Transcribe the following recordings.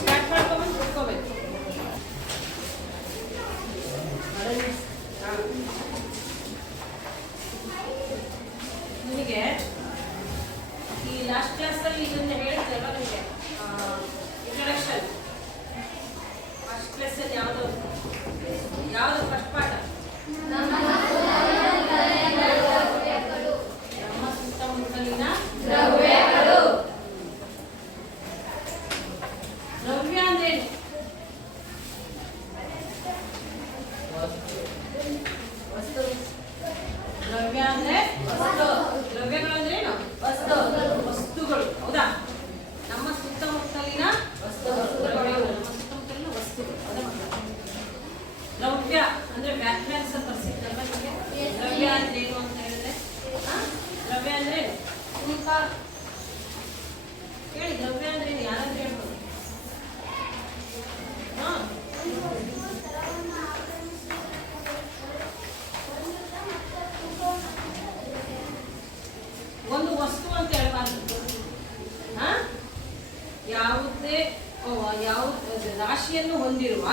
Start ಮಾಡ್ಕೊಂಬಂದು ಕುತ್ಕೋಬೇಕು. ನಿಮಗೆ ಈ last ಕ್ಲಾಸಲ್ಲಿ ಇದನ್ನು ಹೇಳ್ತೇವೆ ನಿಮಗೆ ಇಂಟ್ರಡಕ್ಷನ್. ಫಸ್ಟ್ ಕ್ಲಾಸಲ್ಲಿ ಯಾವುದು ಫಸ್ಟ್ ಪಾಠ? ನಮ್ಮ ಸುತ್ತಮುತ್ತಲಿನ ದ್ರವ್ಯಗಳು. ದ್ರವ್ಯ ಅಂದ್ರೇನು? ವಸ್ತು. ದ್ರವ್ಯ ಅಂದ್ರೆ ವಸ್ತು. ದ್ರವ್ಯಗಳು ಅಂದ್ರೇನು? ವಸ್ತುಗಳು. ಹೌದಾ? ನಮ್ಮ ಸುತ್ತಮುತ್ತಲಿನ ವಸ್ತುಗಳು. ಹೌದಾ? ದ್ರವ್ಯ ಅಂದ್ರೆ ವ್ಯಾಖ್ಯಾನ ಪ್ರಸಿದ್ಧಲ್ವ ನಿಮಗೆ? ದ್ರವ್ಯ ಅಂದ್ರೇನು ಅಂತ ಹೇಳಿದ್ರೆ ದ್ರವ್ಯ ಅಂದ್ರೆ ಹೇಳಿ. ದ್ರವ್ಯ ಅಂದ್ರೆ ಯಾರಾದ್ರೂ ಹೇಳ್ಬೋದು? ಒಂದು ವಸ್ತು ಅಂತ ಹೇಳ್ಬಾರ್ದು. ಯಾವುದೇ ರಾಶಿಯನ್ನು ಹೊಂದಿರುವ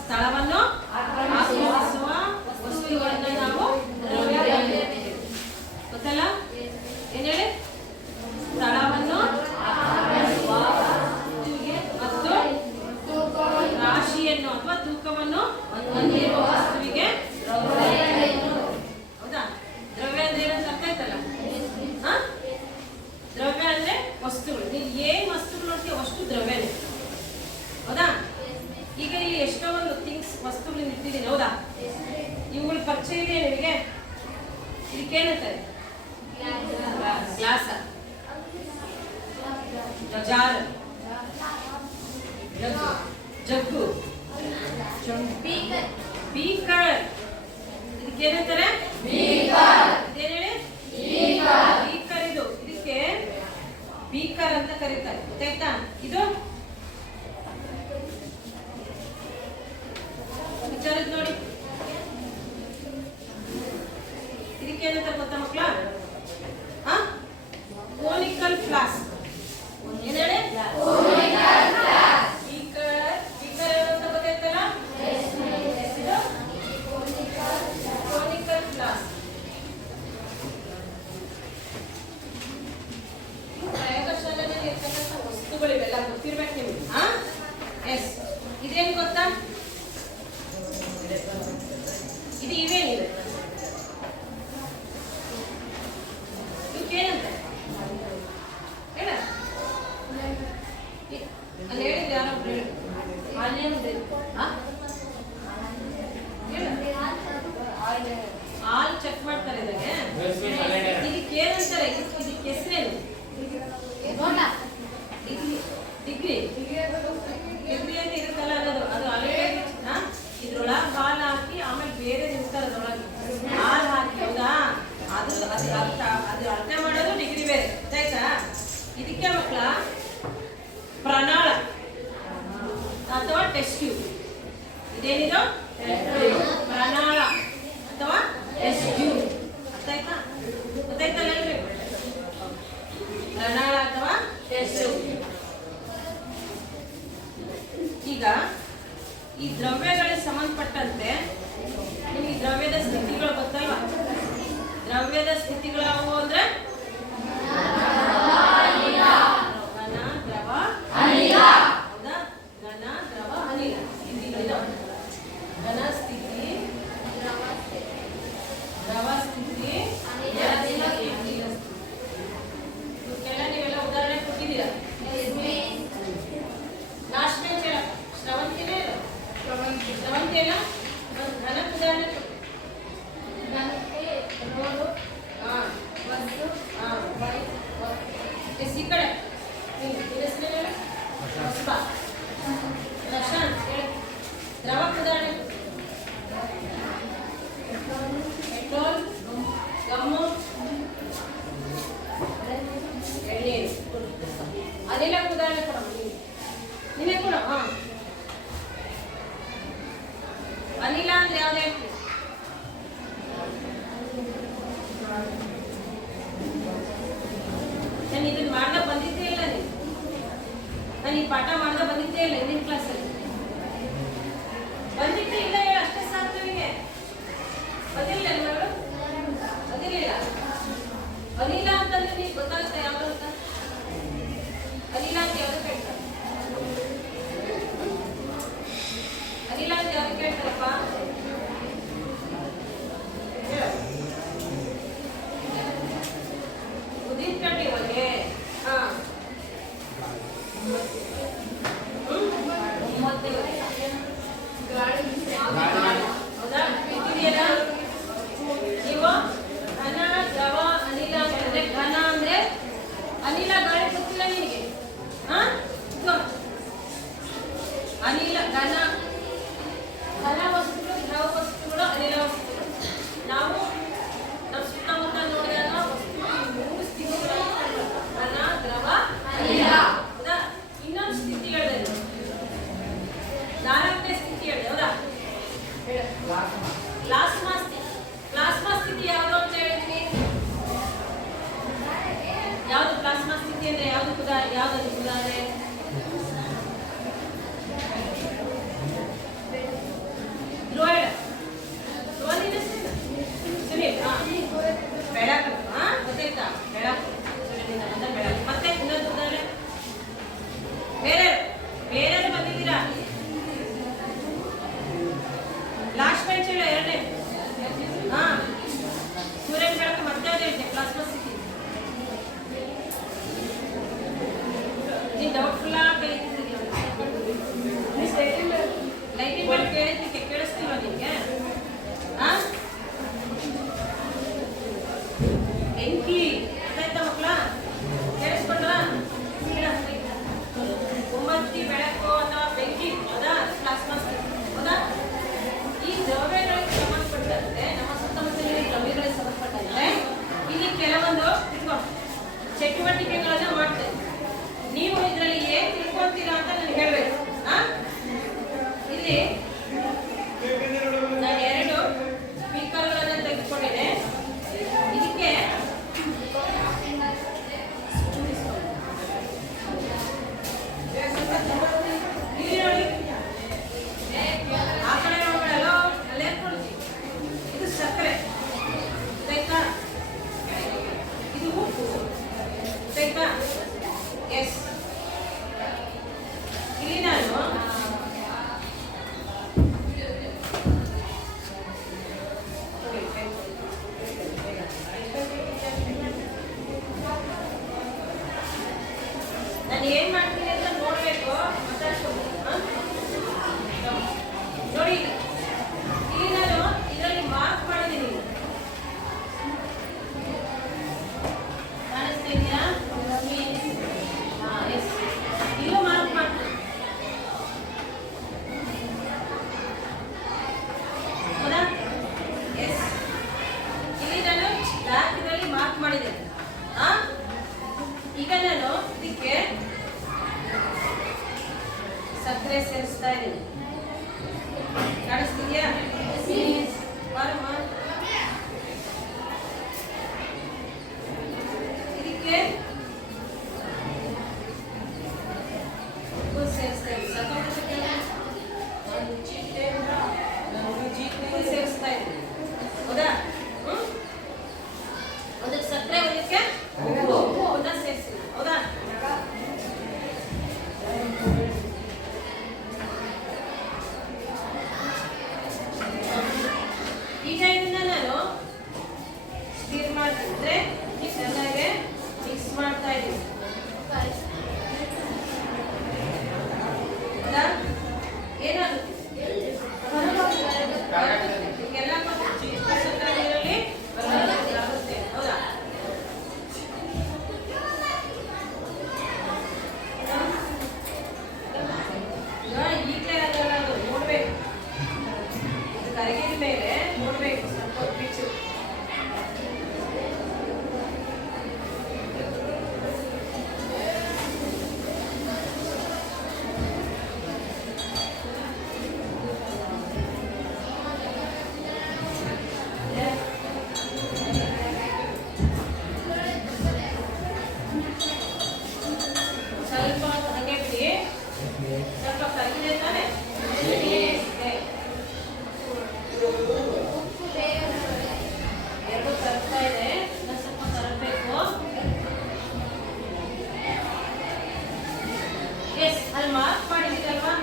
ಸ್ಥಳವನ್ನು ಆಕ್ರಮಿಸುವ ವಸ್ತುಗಳನ್ನ ನಾವು ದ್ರವ್ಯ ಗೊತ್ತಲ್ಲ? ಏನ್ ಹೇಳಿ? ಸ್ಥಳವನ್ನು ಮತ್ತು ರಾಶಿಯನ್ನು ಅಥವಾ ತೂಕವನ್ನು ಹೊಂದಿರುವ ವಸ್ತುವಿಗೆ ಹೌದಾ? ದ್ರವ್ಯ ಅಂದ್ರೆ ಏನಂತ ಅರ್ಥ ಆಯ್ತಲ್ಲ? ದ್ರವ್ಯ ಅಂದ್ರೆ ವಸ್ತುಗಳು. ನೀವು ಏನ್ ವಸ್ತುಗಳು ನೋಡ್ತೀವಿ ಅಷ್ಟು ದ್ರವ್ಯನೇ. ಹೌದಾ? ಈಗ ಇಲ್ಲಿ ಎಷ್ಟೋ ಒಂದು ಥಿಂಗ್ಸ್ ವಸ್ತುಗಳನ್ನ ಇಟ್ಟಿದ್ದೀನಿ. ಹೌದಾ? ಇವುಗಳ ಪರಿಚಯ ಇದೆ ನಿಮಗೆ? ಇದಕ್ಕೇನಂತಾರೆ? ಗ್ಲಾಸ, ಜಾರ್, ಜಗ್ಗು, ಬೀಕರ್. ಇದಕ್ಕೇನಂತಾರೆ? ಇದೇನು ಹೇಳಿ? ಬೀಕರ್. ಇದಕ್ಕೆ ಬೀಕರ್ ಅಂತ ಕರೀತಾರೆ. ಗೊತ್ತಾಯ್ತಾ? ಇದು ವಿಚಾರದ ನೋಡಿ. ಇದಕ್ಕೇನಂತ ಗೊತ್ತಾ ಮಕ್ಕಳ? Conical flask. ಏನ್ ಹೇಳಿ? ಬೀಕರ್. ಬೀಕರ್ ಅಂತ ಗೊತ್ತಾಯ್ತಲ್ಲ? Conical flask. ಪ್ರಯೋಗಶಾಲೆಯಲ್ಲಿ ಇರ್ತಕ್ಕಂಥ ವಸ್ತುಗಳಿವೆಲ್ಲ ಗೊತ್ತಿರ್ಬೇಕು ನಿಮ್ಗೆ. ಎಸ್. ಇದೇನು ಗೊತ್ತಾ? ಇದು ಇವೇನಿದೆ ಇದಕ್ಕೇನಂತ ಹೇಳ? ಅಲ್ಲಿ ಹೇಳಿದ್ರೆ ಯಾರೊಬ್ರು ಹೇಳಿ. ಹಾಲ್ ಚೆಕ್ ಮಾಡ್ತಾರೆ. ಇದಕ್ಕೆ ಏನಂತಾರೆ? ಇದಕ್ಕೆ ಹೆಸರೇನು? ಡಿಗ್ರಿ. ಡಿಗ್ರಿ ಅಂತ ಇರುತ್ತಲ್ಲ ಅನ್ನೋದು. ಅದು ಆಲ್ರೆಡಿ ಇದ್ರೊಳಗೆ ಹಾಲು ಹಾಕಿ ಆಮೇಲೆ ಬೇರೆ ನಿಲ್ತಾರೆ. ಅದ್ರೊಳಗೆ ಹಾಲು ಹಾಕಿ. ಹೌದಾ? ಅದು ಅರ್ಥ ಮಾಡೋದು ಡಿಗ್ರಿ ಬೇರೆ. ಗೊತ್ತಾಯ್ತಾ? ಇದಕ್ಕೆ ಮಕ್ಕಳ ಪ್ರಣಾಳ ಅಥವಾ ಟೆಸ್ಟ್ ಟ್ಯೂಬ್. ಇದೇನಿದು? ಪ್ರಣಾಳ ಅಥವಾ ಟೆಸ್ಟ್ ಟ್ಯೂಬ್. ಗೊತ್ತಾಯ್ತಾ? ಗೊತ್ತಾಯ್ತಲ್ಲ ಎಲ್ರಿ? ಪ್ರಣಾಳ ಅಥವಾ ಟೆಸ್ಟ್ ಟ್ಯೂಬ್. ಈಗ ಈ ದ್ರವ್ಯಗಳಿಗೆ ಸಂಬಂಧಪಟ್ಟಂತೆ ನಿಮಗೆ ದ್ರವ್ಯದ ಸ್ಥಿತಿಗಳು ಗೊತ್ತಲ್ವಾ? ದ್ರವ್ಯದ ಸ್ಥಿತಿಗಳು ಯಾವುವು ಅಂದ್ರೆ ಘನ, ದ್ರವ, ಅನಿಲ. ಹೌದಾ? ಘನ, ದ್ರವ, ಅನಿಲ. ಘನ ಸ್ಥಿತಿ, ದ್ರವ ಸ್ಥಿತಿ, ಅನಿಲ ಸ್ಥಿತಿ. ಇವಕ್ಕೆಲ್ಲ ನೀವೆಲ್ಲ ಉದಾಹರಣೆ ಕೊಟ್ಟಿದ್ದೀರಾ? ಲಾಸ್ಟ್ ಬೆಂಚ್ ಶ್ರವಂತಿನೇ ಇಲ್ಲ? ಶ್ರವಂತಿಯಲ್ಲ? ಘನಕ್ಕೆ ಉದಾಹರಣೆ ಈ ಕಡೆ ದ್ರವಕ್ಕೆ ಉದಾಹರಣೆ ಪೆಟ್ರೋಲ್, ಗಮ್ಮು, ಎಣ್ಣೀರು. ಅನಿಲಕ್ಕೆ ಉದಾಹರಣೆ ಕೊಡ. ನೀನೇ ಕೊಡ. ಅನಿಲ ಅಂದ್ರೆ ಯಾವ್ದು ಹೇಳ್ತೀವಿ? ನಾನು ಇದನ್ನ ಮಾಡ್ದ ಬಂದಿದ್ದೇ ಇಲ್ಲ. ನಾನು ಈ ಪಾಠ ಮಾಡ್ದೆ ಬಂದಿದ್ದೇ ಇಲ್ಲ ಹಿಂದಿನ ಕ್ಲಾಸಲ್ಲಿ ಬಂದಿದ್ದೇ ಇಲ್ಲ ಹೇಳಿ ಅಷ್ಟೇ ಸಾಕು ನಿಮಗೆ ಬಂದಿರಲಿಲ್ಲ ನಿಮ್ಮಗಳು ಬಂದಿರಲಿಲ್ಲ ಅನಿಲ ಅಂತಂದ್ರೆ ನೀವು ಗೊತ್ತಾಗುತ್ತೆ ಯಾವುದು ಅಂತ ಅನಿಲ ಅಂತ ಯಾವ್ದು ಕೇಳ್ತಾರೆ ಅನಿಲ ಅಂತ ಯಾವ್ದು ಕೇಳ್ತಾರಪ್ಪ ಉದಿನ ಕಡ್ಡಿ ಒಳಗೆ ಹೌದಾ ಇದೆಯಲ್ಲ ನೀವು ಘನ ದ್ರವ ಅನಿಲ ಅಂತಂದ್ರೆ ಘನ ಅಂದ್ರೆ ಅನಿಲ ಗಾಳಿ ಗೊತ್ತಿಲ್ಲ ನಿನಗೆ ಅನಿಲ ಘನ ಘನ ವಸ್ತುಗಳು ದ್ರವ ವಸ್ತುಗಳು ಅನಿಲ ವಸ್ತುಗಳು ನಾವು ನಮ್ಮ ಸುತ್ತಮುತ್ತ ನೋಡಿದಾಗ ವಸ್ತುಗಳು ಮೂರು ಸ್ಥಿತಿಗಳು ಘನ ದ್ರವ ಅನಿಲ ಹೌದಾ ಇನ್ನೊಂದು ಸ್ಥಿತಿಗಳಲ್ಲಿ ನಾಲ್ಕನೇ ಸ್ಥಿತಿ ಹೇಳಿ ಹೌದಾ ಪ್ಲಾಸ್ಮಾ ಸ್ಥಿತಿ ಪ್ಲಾಸ್ಮಾ ಸ್ಥಿತಿ ಯಾವುದು ಅಂತ ಹೇಳಿದ್ವಿ ಯಾವುದು ಪ್ಲಾಸ್ಮಾ ಸ್ಥಿತಿ ಅಂದ್ರೆ ಯಾವುದು ಉದಾಹರಣೆ ಬೆಳಕು ಗೊತ್ತಾಯ್ತಾ ಬೆಳಕು ಬೆಳಕು ಮತ್ತೆ ಇನ್ನೊಂದು ಉದಾಹರಣೆ ಬೇರೆ ಬಂದಿದ್ದೀರಾ ಲಾಸ್ಟ್ ಬೆಂಚ್ ಹೇಳ ಎರಡನೇ ಸೂರ್ಯನ ಬೆಳಕು ಮತ್ತೆ ಅದೇ ಇದೆ ಪ್ಲಾಸ್ಮಾ ಸ್ಥಿತಿ ನೀನು ಡೌಟ್ಫುಲ್ ಲೈಟಿಂಗ್ ಬೆಳಕು ಕೇಳಿದ್ದಕ್ಕೆ ಕೇಳಿಸ್ತಿಲ್ವ ನಿಮಗೆ ಬೆಂಕಿ ಗೊತ್ತಾಯ್ತಾ ಮಕ್ಕಳ ಕೇಳಿಸ್ಕೊಂಡ್ರ ಮೊಂಬತ್ತಿ ಬೆಳಕು ಅಥವಾ ಬೆಂಕಿ ಹೌದಾ ಪ್ಲಾಸ್ಮಾ ಹೌದಾ ಈ ದ್ರವ್ಯಗಳಿಗೆ ಸಂಬಂಧಪಟ್ಟಂತೆ ನಮ್ಮ ಸುತ್ತಮುತ್ತಲಿನ ದ್ರವ್ಯಗಳಿಗೆ ಸಂಬಂಧಪಟ್ಟಂತೆ ಇಲ್ಲಿ ಕೆಲವೊಂದು ಚಟುವಟಿಕೆಗಳನ್ನ ಮಾಡ್ತೇವೆ ನೀವು ಇದರಲ್ಲಿ ಏನ್ ತಿಳ್ಕೊಂತೀರಾ ಅಂತ ನನಗೆ ಹೇಳ್ಬೇಕು ಇಲ್ಲಿ ನಾನು ಎರಡು ಸ್ಪೀಕರ್ಗಳನ್ನ ತೆಗೆದುಕೊಂಡಿದ್ದೆ ಇದಕ್ಕೆ ಇಲ್ಲಿ ನೋಡಿ ಆ ಕಡೆ ನೋಡ್ಬೇಡಲ್ಲ ಅಲ್ಲೇ ಕೊಡ್ತೀವಿ ಇದು ಸಕ್ಕರೆ ಬೇಕಾ ಇದು ಉಪ್ಪು ಬೇಕಾ ಎಸ್ ಇಲ್ಲಿ ನಾನು ಏನ್ ಮಾಡ್ತೀನಿ ಅಂತ ನೋಡ್ಬೇಕು ನೋಡಿ ಇಲ್ಲಿ ನಾನು ಇದರಲ್ಲಿ ಮಾರ್ಕ್ ಮಾಡಿದ್ದೀನಿ ಕಾಣಿಸ್ತಾ ಇದೆಯಾ ಎಸ್ ಇಲ್ಲೂ ಮಾರ್ಕ್ ಮಾಡ್ತೀನಿ ಹೌದಾ ಎಸ್ ಇಲ್ಲಿ ನಾನು ಬ್ಲಾಕ್ ಇದರಲ್ಲಿ ಮಾರ್ಕ್ ಮಾಡಿದ್ದೇನೆ ಈಗ ನಾನು ಇದಕ್ಕೆ ಸಕ್ಕರೆ ಸೇರಿಸ್ತಾ ಇದ್ದೀನಿ ಕಾಣಿಸ್ತಿದ್ಯಾ ಇದಕ್ಕೆ ಉಪ್ಪು ಸೇರಿಸ್ತಾ ಇದ್ದೀನಿ ಉಪ್ಪು ಸೇರಿಸ್ತಾ ಇದ್ದೀನಿ ಹೌದಾ ಅದಕ್ಕೆ ಸಕ್ಕರೆ ಅದಕ್ಕೆ ಉಪ್ಪನ್ನ ಸೇರಿಸ್ತೀನಿ ಹೌದಾ ಈಗ ಇದನ್ನ ಎಸ್ ಅಲ್ಲಿ ಮಾರ್ಕ್ ಮಾಡಿದ್ದೀರಲ್ವಾ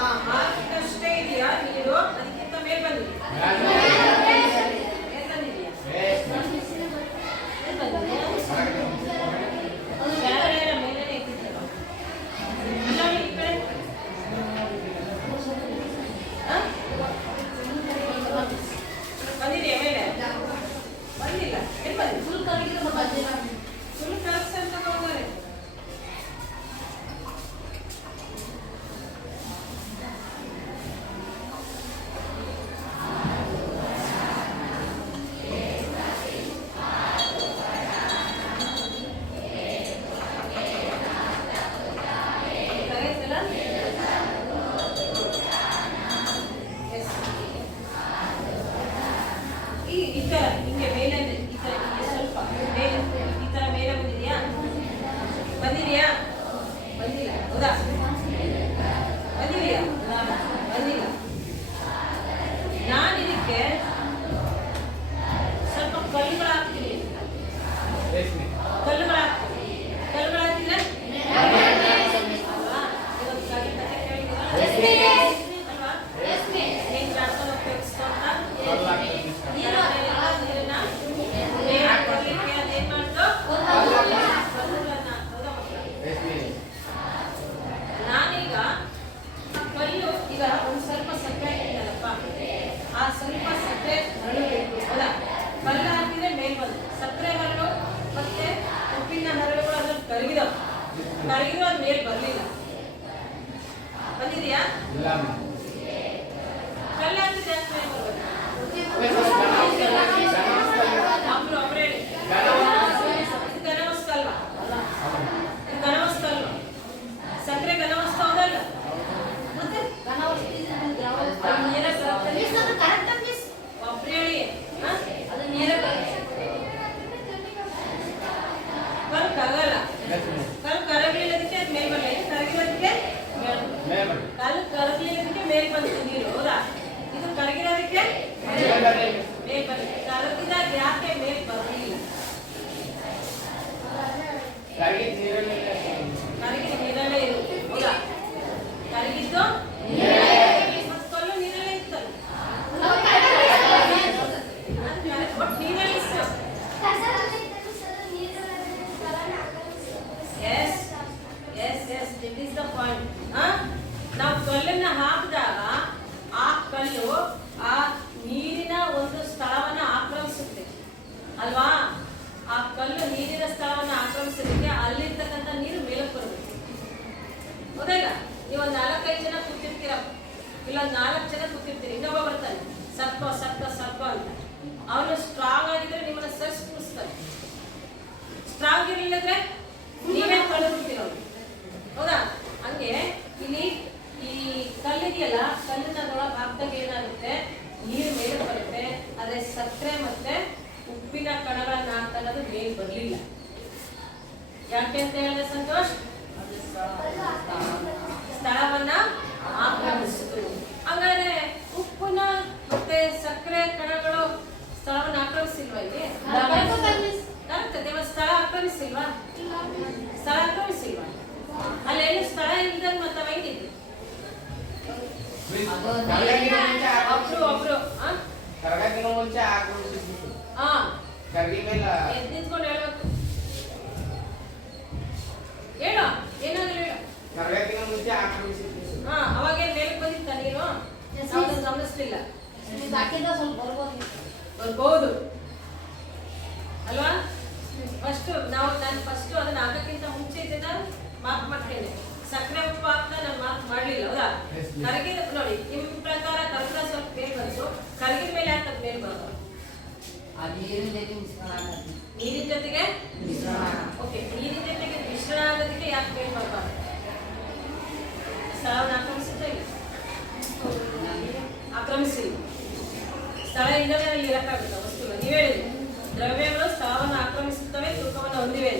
ಆ ಮಾರ್ಕ್ ಅಷ್ಟೇ ಇದೆಯಾ ನೀರು ಅದಕ್ಕಿಂತ ಮೇಲೆ ಬಂದಿದೆ ಕರಗಿರೋ ಅದು ಮೇಲೆ ಬರಲಿಲ್ಲ ಬಂದಿದೆಯಾ ಕಲ್ಲು ಹಾಕಿದ್ರೆ ಒಬ್ಬರೇ ಘನವಸ್ತಲ್ವಾ ಘನವಸ್ತಲ್ವಾ ಸಕ್ಕರೆ ಘನವಸ್ತು ಹೌದಲ್ಲ ಮತ್ತೆ ಒಬ್ಬರೇ ಹೇಳಿ ಅದು ನೀರೇ ಕಲ್ಲು ಕರಗಲ್ಲ ಕಲ್ಲು ಕರಗಲಿಲ್ಲದಕ್ಕೆ ಅದು ಮೇಲೆ ಬರಲ್ಲ ಕರಗಿರೋದಕ್ಕೆ ಕಲ್ಲು ಕರಗಲಿಲ್ಲದಕ್ಕೆ ಮೇಲೆ ಬಂತು ನೀರು ಹೌದಾ ಇದು ಕರಗಿರೋದಕ್ಕೆ ಮೇಲೆ ಬಂದಿದೆ ಕರಗಿದಾಗ ಯಾಕೆ ಮೇಲೆ ಬರಲಿಲ್ಲ ಕರಗಿದ ನೀರಲ್ಲೇ ಇರುತ್ತೆ ಹೌದಾ ಕರಗಿದ್ದು ಕಲ್ಲು ನೀರಲ್ಲೇ ಇತ್ತಲ್ಲ ಒಟ್ಟು ನೀರಲ್ಲಿ ಇತ್ತು This is the point. ನಾವು ಕಲ್ಲನ್ನ ಹಾಕಿದಾಗ ಆ ಕಲ್ಲು ಆ ನೀರಿನ ಒಂದು ಸ್ಥಳವನ್ನು ಆಕ್ರಮಿಸುತ್ತೆ ಅಲ್ವಾ ಆ ಕಲ್ಲು ನೀರಿನ ಸ್ಥಳವನ್ನು ಆಕ್ರಮಿಸೋದಕ್ಕೆ ಅಲ್ಲಿರ್ತಕ್ಕಂಥ ನೀರು ಮೇಲಕ್ಕೆ ಬರಬೇಕು ಹೌದಲ್ಲ ನೀವು ಒಂದು 4-5 ಜನ ಕೂತಿರ್ತೀರ ಇಲ್ಲ 4 ಜನ ಕೂತಿರ್ತೀರಿ ಇನ್ನೊಬ್ಬ ಬರ್ತಾನೆ ಸರ್ಪ ಸರ್ಪ ಸರ್ಪ ಅಂತ ಅವನು ಸ್ಟ್ರಾಂಗ್ ಆಗಿದ್ರೆ ನಿಮ್ಮನ್ನ ಸರ್ಚ್ ಕೂರಿಸ್ತಾನೆ ಸ್ಟ್ರಾಂಗ್ ಇರಲಿಲ್ಲದ್ರೆ ನೀವೇ ಕಳೆದ್ಬಿಡ್ತೀರ ಅವ್ರು ಹೌದಾ ಹಂಗೆ ಇಲ್ಲಿ ಈ ಕಲ್ಲಿದೆಯಲ್ಲ ಕಲ್ಲಿನೊಳಗೆ ಹಾಕಿದಾಗ ಏನಾಗುತ್ತೆ ನೀರು ಮೇಲೆ ಬರುತ್ತೆ ಆದ್ರೆ ಸಕ್ಕರೆ ಮತ್ತೆ ಉಪ್ಪಿನ ಕಣಗಳನ್ನ ಹಾಕೋದು ಮೇಲೆ ಬರಲಿಲ್ಲ ಯಾಕೆ ಅಂತ ಹೇಳಿದ್ರೆ ಸಂತೋಷ್ ಸ್ಥಳವನ್ನ ಆಕ್ರಮಿಸಿತು ಹಂಗಾದ್ರೆ ಉಪ್ಪಿನ ಮತ್ತೆ ಸಕ್ಕರೆ ಕಣಗಳು ಸ್ಥಳವನ್ನ ಆಕ್ರಮಿಸಿಲ್ವಾ ಇಲ್ಲಿ ಸ್ಥಳ ಆಕ್ರಮಿಸಿಲ್ವಾ ಸ್ಥಳ ಆಕ್ರಮಿಸಿಲ್ವಾ ಅಲ್ಲೇನು ಸ್ಥಳ ಇಲ್ದಂಗೆ ಮತ್ತೆ ಹೆಂಗಿದ್ರು ಒಬ್ರು ನಿಂತ್ಕೊಂಡು ಹೇಳ್ಬೇಕು ಹೇಳು ಏನಾದ್ರು ಹೇಳು ಅವಾಗೇನ್ ಮೇಲಕ್ಕೆ ಬಂದಿತ್ತ ನೀನು ಗಮನಿಸ್ಲಿಲ್ಲ ಬರ್ಬೋದು ಅಲ್ವಾ ನಾನು ಫಸ್ಟ್ ಅದನ್ನ ಆಗಕ್ಕಿಂತ ಮುಂಚೆ ಇದನ್ನ ಮಾರ್ಕ್ ಮಾಡ್ತೇನೆ ಸಕ್ಕರೆ ಉಪ್ಪು ಹಾಕ್ತಾ ನಾನು ಮಾರ್ಕ್ ಮಾಡ್ಲಿಲ್ಲ ಹೌದಾ ಕರಗಿದ ನೋಡಿ ನಿಮ್ ಪ್ರಕಾರ ಕರಗಿದ ಸ್ವಲ್ಪ ಮೇಲೆ ಬಂತು ಕರಗಿದ ಮೇಲೆ ಯಾಕೆ ಮೇಲೆ ಬರೋದು ನೀರಿನ ಜೊತೆಗೆ ಓಕೆ ನೀರಿನ ಜೊತೆಗೆ ಮಿಶ್ರಣ ಆಗೋದಕ್ಕೆ ಯಾಕೆ ಮೇಲೆ ಬರಬಾರ್ದು ಸ್ಥಳವನ್ನು ಆಕ್ರಮಿಸಿದ್ರೆ ಆಕ್ರಮಿಸಿಲ್ಲ ಸ್ಥಳ ಇಲ್ಲದೆ ಅಲ್ಲಿ ಇರಕ್ಕಾಗುತ್ತ ವಸ್ತುಗಳು ನೀವು ಹೇಳಿದ್ರಿ ದ್ರವ್ಯಗಳು ಸ್ಥಳವನ್ನು ಆಕ್ರಮಿಸುತ್ತವೆ ತೂಕವನ್ನು ಹೊಂದಿವೆ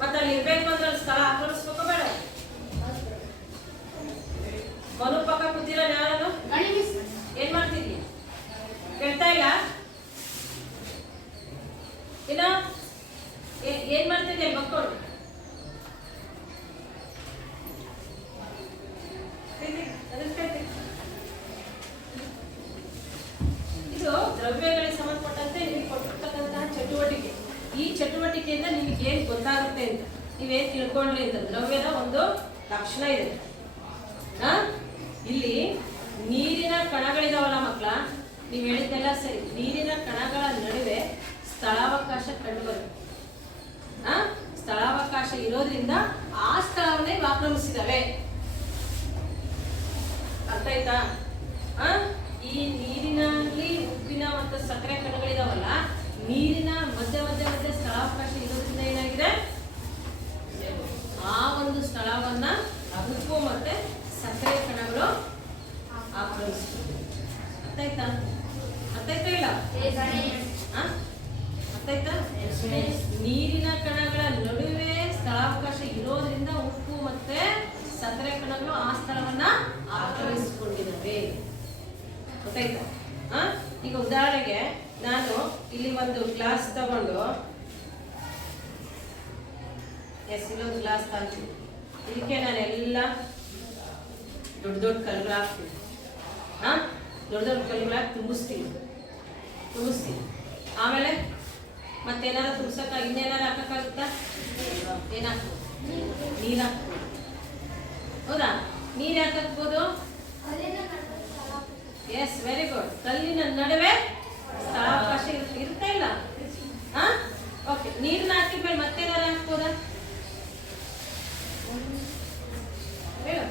ಮತ್ತೆ ಅಲ್ಲಿ ಇರ್ಬೇಕು ಅಂದ್ರೆ ಅಲ್ಲಿ ಸ್ಥಳ ಆಕ್ರಮಿಸ್ಬೇಕು ಬೇಡ ಮನು ಪಕ್ಕ ಕೂತಿರೋ ಯಾರು ಏನ್ ಮಾಡ್ತಿದ್ವಿ ಕೇಳ್ತಾ ಇಲ್ಲ ಇನ್ನ ಏನ್ ಮಾಡ್ತಿದ್ದೆ ಮಕ್ಕಳು ನೀವೇನ್ ತಿಳ್ಕೊಂಡ್ರಿ ಅಂತ ದ್ರವ್ಯದ ಒಂದು ಲಕ್ಷಣ ಇದೆ. ಇಲ್ಲಿ ನೀರಿನ ಕಣಗಳಿದಾವಲ್ಲ ಮಕ್ಕಳ, ನೀವು ಹೇಳಿದ್ದೆಲ್ಲ ಸರಿ. ನೀರಿನ ಕಣಗಳ ನಡುವೆ ಸ್ಥಳಾವಕಾಶ ಕಂಡುಬರುತ್ತೆ. ಸ್ಥಳಾವಕಾಶ ಇರೋದ್ರಿಂದ ಆ ಸ್ಥಳವನ್ನೇ ಆಕ್ರಮಿಸಿದವೆ. ಅರ್ಥ ಆಯ್ತಾ? ಈ ನೀರಿನಲ್ಲಿ ಉಪ್ಪಿನ ಮತ್ತು ಸಕ್ಕರೆ ಕಣಗಳಿದಾವಲ್ಲ, ನೀರಿನ ಮಧ್ಯ ಮಧ್ಯ ಮಧ್ಯ ಸ್ಥಳಾವಕಾಶ ಇರೋದ್ರಿಂದ ಏನಾಗಿದೆ, ಆ ಒಂದು ಸ್ಥಳವನ್ನ ಉಪ್ಪು ಮತ್ತೆ ಸಕ್ಕರೆ ಕಣಗಳು ಆಕ್ರಮಿಸಿದೆ. ಅರ್ಥ ಆಯ್ತಾ? ಅರ್ಥ ಆಯ್ತಾ ಇಲ್ಲ? ಅರ್ಥ ಆಯ್ತಾ? ನೀರಿನ ಕಣಗಳ ನಡುವೆ ಸ್ಥಳಾವಕಾಶ ಇರೋದ್ರಿಂದ ಉಪ್ಪು ಮತ್ತೆ ಸಕ್ಕರೆ ಕಣಗಳು ಆ ಸ್ಥಳವನ್ನ ಆಕ್ರಮಿಸಿಕೊಂಡಿದ್ದಾವೆ. ಗೊತ್ತಾಯ್ತಾ? ಈಗ ಉದಾಹರಣೆಗೆ ನಾನು ಇಲ್ಲಿ ಒಂದು ಗ್ಲಾಸ್ ತಗೊಂಡು ಇಲ್ಲೊಂದು ಗ್ಲಾಸ್ ತಗೊಂತೀನಿ. ಇದಕ್ಕೆ ನಾನೆಲ್ಲ ದೊಡ್ಡ ದೊಡ್ಡ ಕಲ್ಲುಗಳು ಹಾಕ್ತೀನಿ. ದೊಡ್ಡ ದೊಡ್ಡ ಕಲ್ಲುಗಳಾಗಿ ತುಂಬಿಸ್ತೀನಿ. ಆಮೇಲೆ ಮತ್ತೇನಾರು ತುಂಬಿಸಕ್ಕ ಇನ್ನೇನಾರು ಹಾಕಕ್ಕಾಗುತ್ತಾ? ಏನಾಗ್ಬೋದು? ನೀರು ಹಾಕ್ಬೋದು. ಹೌದಾ? ನೀರು ಯಾಕೆ ಹಾಕ್ಬೋದು? Yes, very good. ಕಲ್ಲಿನ ನಡುವೆ ಸ್ಥಳಾವಕಾಶ ಇರ್ತಾ ಇಲ್ಲ. ಓಕೆ, ನೀರನ್ನ ಹಾಕಿದ್ಮೇಲೆ ಮತ್ತೇನಾರು ಹಾಕ್ಬೋದಾ? ಹೇಳು.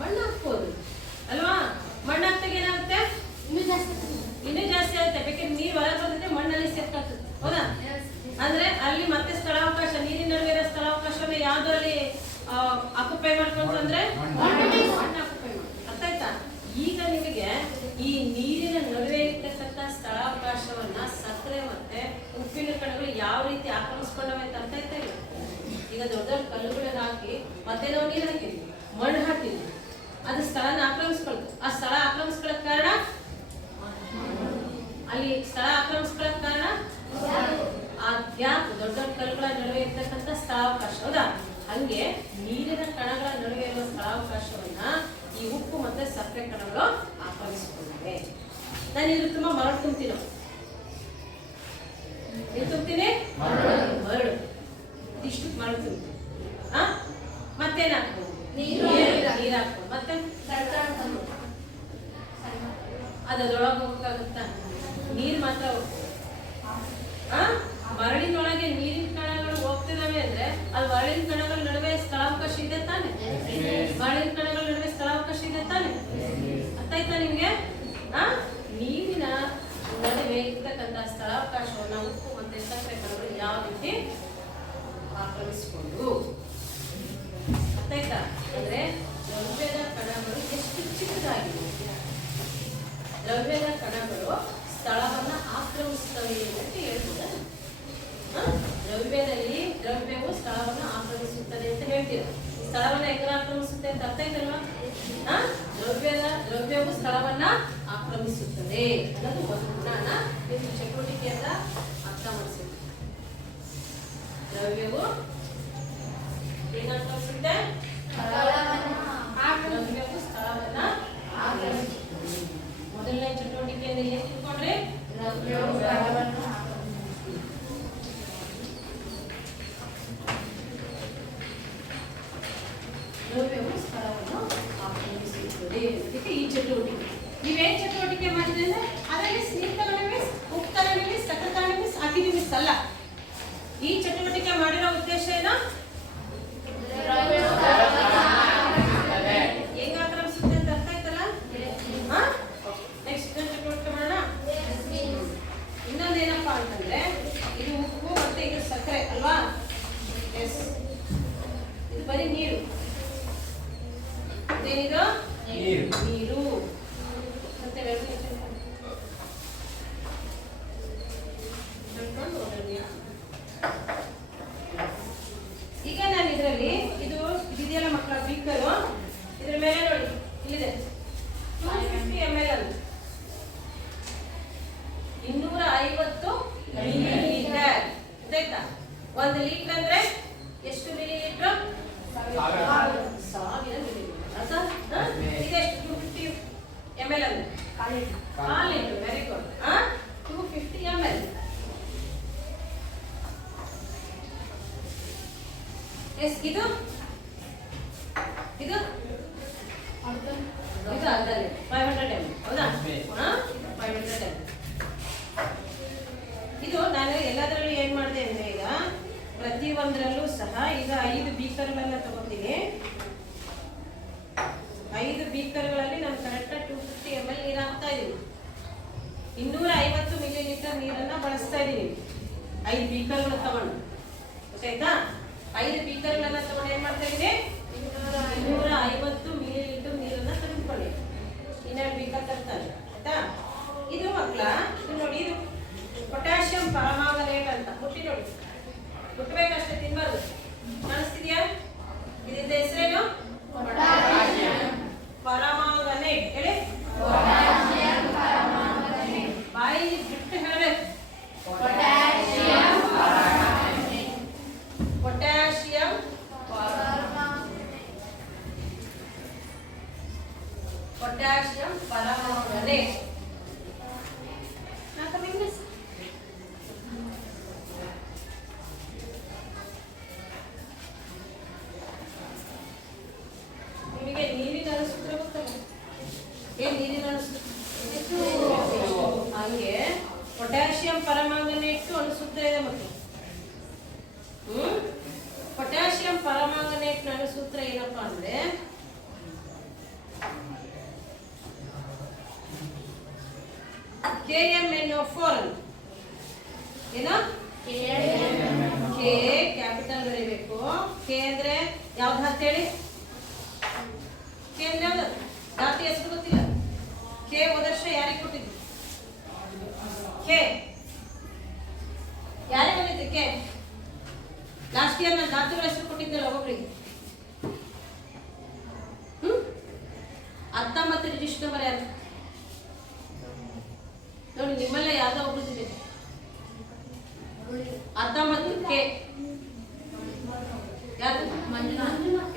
ಮಣ್ಣು ಹಾಕ್ಬೋದು ಅಲ್ವಾ? ಮಣ್ಣು ಹಾಕ್ದಾಗ ಏನಾಗುತ್ತೆ? ಇನ್ನೂ ಜಾಸ್ತಿ ಆಗುತ್ತೆ. ಬೇಕಾದ್ರೆ ನೀರು ಹೊರಗೆ ಬಂದಿದ್ರೆ ಮಣ್ಣಲ್ಲಿ ಸೇರ್ಕಾಗ್ತದೆ. ಹೌದಾ? ಅಂದ್ರೆ ಅಲ್ಲಿ ಮತ್ತೆ ಸ್ಥಳಾವಕಾಶ, ನೀರಿನ ನಡುವೆ ಇರೋ ಸ್ಥಳಾವಕಾಶವನ್ನ ಯಾವ್ದು ಅಲ್ಲಿ ಆಕ್ಯುಪೈ ಮಾಡ್ಕೊಂಡ್ರೆ ಮಣ್ಣು ಆಕ್ಯುಪೈ ಮಾಡಿ. ಅರ್ಥ ಆಯ್ತಾ? ಈಗ ನಿಮಗೆ ಈ ನೀರಿನ ನಡುವೆ ಇರ್ತಕ್ಕಂಥ ಸ್ಥಳಾವಕಾಶವನ್ನ ಸಕ್ಕರೆ ಮತ್ತೆ ಉಪ್ಪಿನ ಕಣಗಳು ಯಾವ ರೀತಿ ಆಕ್ರಮಿಸ್ಕೊಂಡವೆ ಅಂತ ಅರ್ಥ ಆಯ್ತಾ ಇಲ್ಲ? ಈಗ ದೊಡ್ಡ ದೊಡ್ಡ ಕಲ್ಲುಗಳನ್ನ ಹಾಕಿ ಮತ್ತೆ ನಾವು ನೀರು ಹಾಕಿದ್ವಿ, ಮಣ್ಣು ಹಾಕಿದ್ವಿ, ಅದು ಸ್ಥಳನ ಆಕ್ರಮಿಸ್ಕೊಳ್ತು. ಆ ಸ್ಥಳ ಆಕ್ರಮಿಸ್ಕೊಳ್ಳೋಕೆ ಕಾರಣ, ಅಲ್ಲಿ ಸ್ಥಳ ಆಕ್ರಮಿಸ್ಕೊಳ್ಳೋಕೆ ಕಾರಣ ಆ ಗ್ಯಾಪ್, ದೊಡ್ಡ ದೊಡ್ಡ ಕಲ್ಲುಗಳ ನಡುವೆ ಇರ್ತಕ್ಕಂಥ ಸ್ಥಳಾವಕಾಶ. ಹೌದಾ? ಹಂಗೆ ನೀರಿನ ಕಣಗಳ ನಡುವೆ ಇರುವ ಸ್ಥಳಾವಕಾಶವನ್ನ ಈ ಉಪ್ಪು ಮತ್ತೆ ಸಕ್ಕರೆ ಕಣಗಳು ಆಕ್ರಮಿಸಿಕೊಂಡಿವೆ. ನಾನು ಇದ್ರ ತುಂಬಾ ಮರಳು ತುಂಬ್ತೀನಿ. ಮರಳು ಇಷ್ಟು ಮರಳು ತುಂಬ್ತೀನಿ. ಮತ್ತೇನ್ ಹಾಕ್ಬೋದು? ನೀರು ಹಾಕ್ಬೋದು. ಮತ್ತೆ ಅದರೊಳಗೆ ಹೋಗಕ್ಕಾಗುತ್ತಾ? ನೀರು ಮಾತ್ರ ಹೋಗ್ತದೆ. ಮರಳಿನೊಳಗೆ ನೀರಿನ ಕಣಗಳು ಹೋಗ್ತಿದಾವೆ ಅಂದ್ರೆ ಅಲ್ಲಿ ಮರಳಿನ ಕಣಗಳ ನಡುವೆ ಸ್ಥಳಾವಕಾಶ ಇದೆ ತಾನೆ? ಮರಳಿನ ಕಣಗಳ ನಡುವೆ ಸ್ಥಳಾವಕಾಶ ಇದೆ ತಾನೆ? ಅರ್ಥ ಆಯ್ತಾ ನಿಮ್ಗೆ? ನೀರಿನ ನಡುವೆ ಇರ್ತಕ್ಕಂಥ ಸ್ಥಳಾವಕಾಶವನ್ನ ಉಪ್ಪು ಮತ್ತೆ ಸಕ್ಕರೆ ಕಣಗಳು ಯಾವ ರೀತಿ ಆಕ್ರಮಿಸಿಕೊಂಡು. ಅರ್ಥ ಆಯ್ತಾ? ಅಂದ್ರೆ ದ್ರವ್ಯದ ಕಣಗಳು ಎಷ್ಟು ಚಿಕ್ಕದಾಗಿದೆ. ದ್ರವ್ಯದ ಕಣಗಳು ಸ್ಥಳವನ್ನ ಆಕ್ರಮಿಸುತ್ತವೆ ಅಂತ ಹೇಳ್ಬೋದ? ದ್ರವ್ಯವು ಸ್ಥಳವನ್ನ ಆಕ್ರಮಿಸುತ್ತದೆ ಅಂತ ಹೇಳ್ತೀರ. ಸ್ಥಳವನ್ನ ಹೆಂಗ ಆಕ್ರಮಿಸುತ್ತೆ ಅಂತ ಅರ್ಥ ಆಯ್ತಲ್ವಾ? ದ್ರವ್ಯವು ಸ್ಥಳವನ್ನ ಆಕ್ರಮಿಸುತ್ತದೆ ಅನ್ನೋದು ಒಂದು ಗುಣನ ನೀವು ಚಟುವಟಿಕೆಯಿಂದ ಅರ್ಥ ಮಾಡಿಸಿದ್ವಿ. ದ್ರವ್ಯವು ಏನ್ ಆಕ್ರಮಿಸುತ್ತೆ? ದ್ರವ್ಯವು ಸ್ಥಳವನ್ನ ಆಕ್ರಮಿಸುತ್ತದೆ. ಮೊದಲನೇ ಚಟುವಟಿಕೆಯಿಂದ ಏನ್ ತಿಳ್ಕೊಂಡ್ರೆ? ದ್ರವ್ಯವು ಸ್ಥಳವನ್ನ ಆಕ್ರಮಿಸುತ್ತದೆ. ಅದಕ್ಕೆ ಈ ಚಟುವಟಿಕೆ ನೀವೇನ್ ಚಟುವಟಿಕೆ ಮಾಡಿದ್ರೆ ಅಂದ್ರೆ ಅದರಲ್ಲಿ ನೀರು ತಗೊಂಡು ಮಿಸ್, ಉಪ್ಪು ತಗೊಂಡು ಮಿಸ್, ಸಕ್ಕರೆ ತಗೊಂಡು ಮಿಸ್, ಹಾಕಿದ್ವಿ ಮಿಸ್ ಅಲ್ಲ. ಈ ಚಟುವಟಿಕೆ ಮಾಡಿರೋ ಉದ್ದೇಶ ಏನು? ಹೆಂಗ ಆಕ್ರಮಿಸುತ್ತೆ ಅಂತ ಅರ್ಥ ಆಯ್ತಲ್ಲ? ನೆಕ್ಸ್ಟ್ ಚಟುವಟಿಕೆ ಮಾಡೋಣ. ಇನ್ನೊಂದೇನಪ್ಪಾ ಅಂತಂದ್ರೆ ಇದು ಉಪ್ಪು ಮತ್ತೆ ಇದು ಸಕ್ಕರೆ ಅಲ್ವಾ? ಎಸ್, ಇದು ಬರೀ ನೀರು. ಇದೇನಿದು? ನೀರು. ಮತ್ತೆ ಈಗ ನಾನು ಇದರಲ್ಲಿ ಇದು ಇದೆಯಲ್ಲ ಮಕ್ಕಳ ಬೀಕರು, ಇದ್ರ ಮೇಲೆ ನೋಡಿ ಇಲ್ಲಿದೆ 250 ml ಅಂತ 250 ಮಿಲಿಲೀಟರ್. ಗೊತ್ತಾಯ್ತಾ? 1 ಲೀಟರ್ ಅಂದ್ರೆ ಎಷ್ಟು ಮಿಲಿಲೀಟರ್? 1000 ಮಿಲಿಲೀಟರ್. ಇದೆಷ್ಟು? 250 ml ಅಂದ್ರೆ 1 ಲೀಟರ್. Very good. 250 ml. ಇದು ಇದು ಅರ್ಧನೇ 500 ml ಹೌದಾ? 500 ml. ಇದು ನಾನು ಎಲ್ಲದರಲ್ಲೂ ಏನು ಮಾಡಿದೆ ಅಂದರೆ ಈಗ ಪ್ರತಿಯೊಂದರಲ್ಲೂ ಸಹ ಈಗ 5 ಬೀಕರ್ಗಳನ್ನು ತಗೋತೀನಿ. 5 ಬೀಕರ್ಗಳಲ್ಲಿ ನಾನು ಕರೆಕ್ಟಾಗಿ 250 ml ನೀರು ಹಾಕ್ತಾ ಇದ್ದೀನಿ. 250 ಮಿಲಿಲೀಟರ್ ನೀರನ್ನು ಬಳಸ್ತಾ ಇದ್ದೀನಿ. 5 ಬೀಕರ್ಗಳು ತಗೊಂಡು ಗೊತ್ತಾಯ್ತಾ? 5 ಬೀಕರ್ಗಳನ್ನು ತಗೊಂಡು ಏನು ಮಾಡ್ತಾ ಇದ್ದೀನಿ? 250 ಮಿಲಿಲೀಟರ್ ನೀರನ್ನು ತೆಗೆದುಕೊಳ್ಳಿ. 2 ಬೀಕರ್ ತರ್ತಾರೆ ಆಯ್ತಾ? ಇದು ಮಕ್ಕಳ ಇದು ನೋಡಿ, ಇದು ಪೊಟ್ಯಾಷಿಯಂ ಪರಮಾಂಗನೇಟ್ ಅಂತ. ಮುಟ್ಟಿ ನೋಡಿ, ಮುಟ್ಟಬೇಕಷ್ಟೇ, ತಿನ್ಬಾರ್ದು. ಕಾಣಿಸ್ತಿದ್ಯಾ? ಇದ್ರದ್ದು ಹೆಸರೇನು? ಪರಮಾಂಗನೇಟ್. ಹೇಳಿ, ಬಾಯಿ ಬಿಟ್ಟು ಹೇಳಬೇಕು. ಪೊಟ್ಯಾಷಿಯಂ ಪರಮಾಂಗನೇಟ್. ನಿಮಗೆ ನೀರಿನ ಅಣುಸೂತ್ರ ಗೊತ್ತಲ್ಲ? ಏನ್ ನೀರಿನ ಅಣುಸೂತ್ರ? ಹಾಗೆ ಪೊಟ್ಯಾಷಿಯಂ ಪರಮಾಂಗನೇಟ್ ಅಣುಸೂತ್ರ ಇದೆ ಮಕ್ಕಳು. ಪೊಟ್ಯಾಷಿಯಂ ಪರಮಾಂಗನೇಟ್ ಅಣುಸೂತ್ರ ಏನಪ್ಪಾ ಅಂದ್ರೆ KMnO4 ಅಂತ. ಏನೋ ಕೆ ಕ್ಯಾಪಿಟಲ್ ಬರೀಬೇಕು. ಕೆ ಅಂದ್ರೆ ಯಾವ್ದು ಅಂತ ಹೇಳಿ? ಕೆ ಅಂದ್ರೆ ಯಾವ್ದು? ಜಾತಿ ಹೆಸರು ಗೊತ್ತಿಲ್ಲ. ಕೆ ಹೋದ ವರ್ಷ ಯಾರಿಗೆ ಕೊಟ್ಟಿದ್ದು? ಕೆ ಯಾರಿಗೆ ಬಂದಿತ್ತು? ಕೆ ಲಾಸ್ಟ್ ಇಯರ್ ನಾನು ಧಾತುಗಳ ಹೆಸರು ಕೊಟ್ಟಿದ್ದಲ್ಲ ಒಬ್ಬೊಬ್ಬರಿಗೆ. 19 ರಿಜಿಸ್ಟರ್ ನಂಬರ್ ಯಾರು ನೋಡಿ? ನಿಮ್ಮಲ್ಲೇ ಯಾವ್ದೋ ಒಬ್ಬರಿದೆ 19 ಕೆ. ಯಾರು?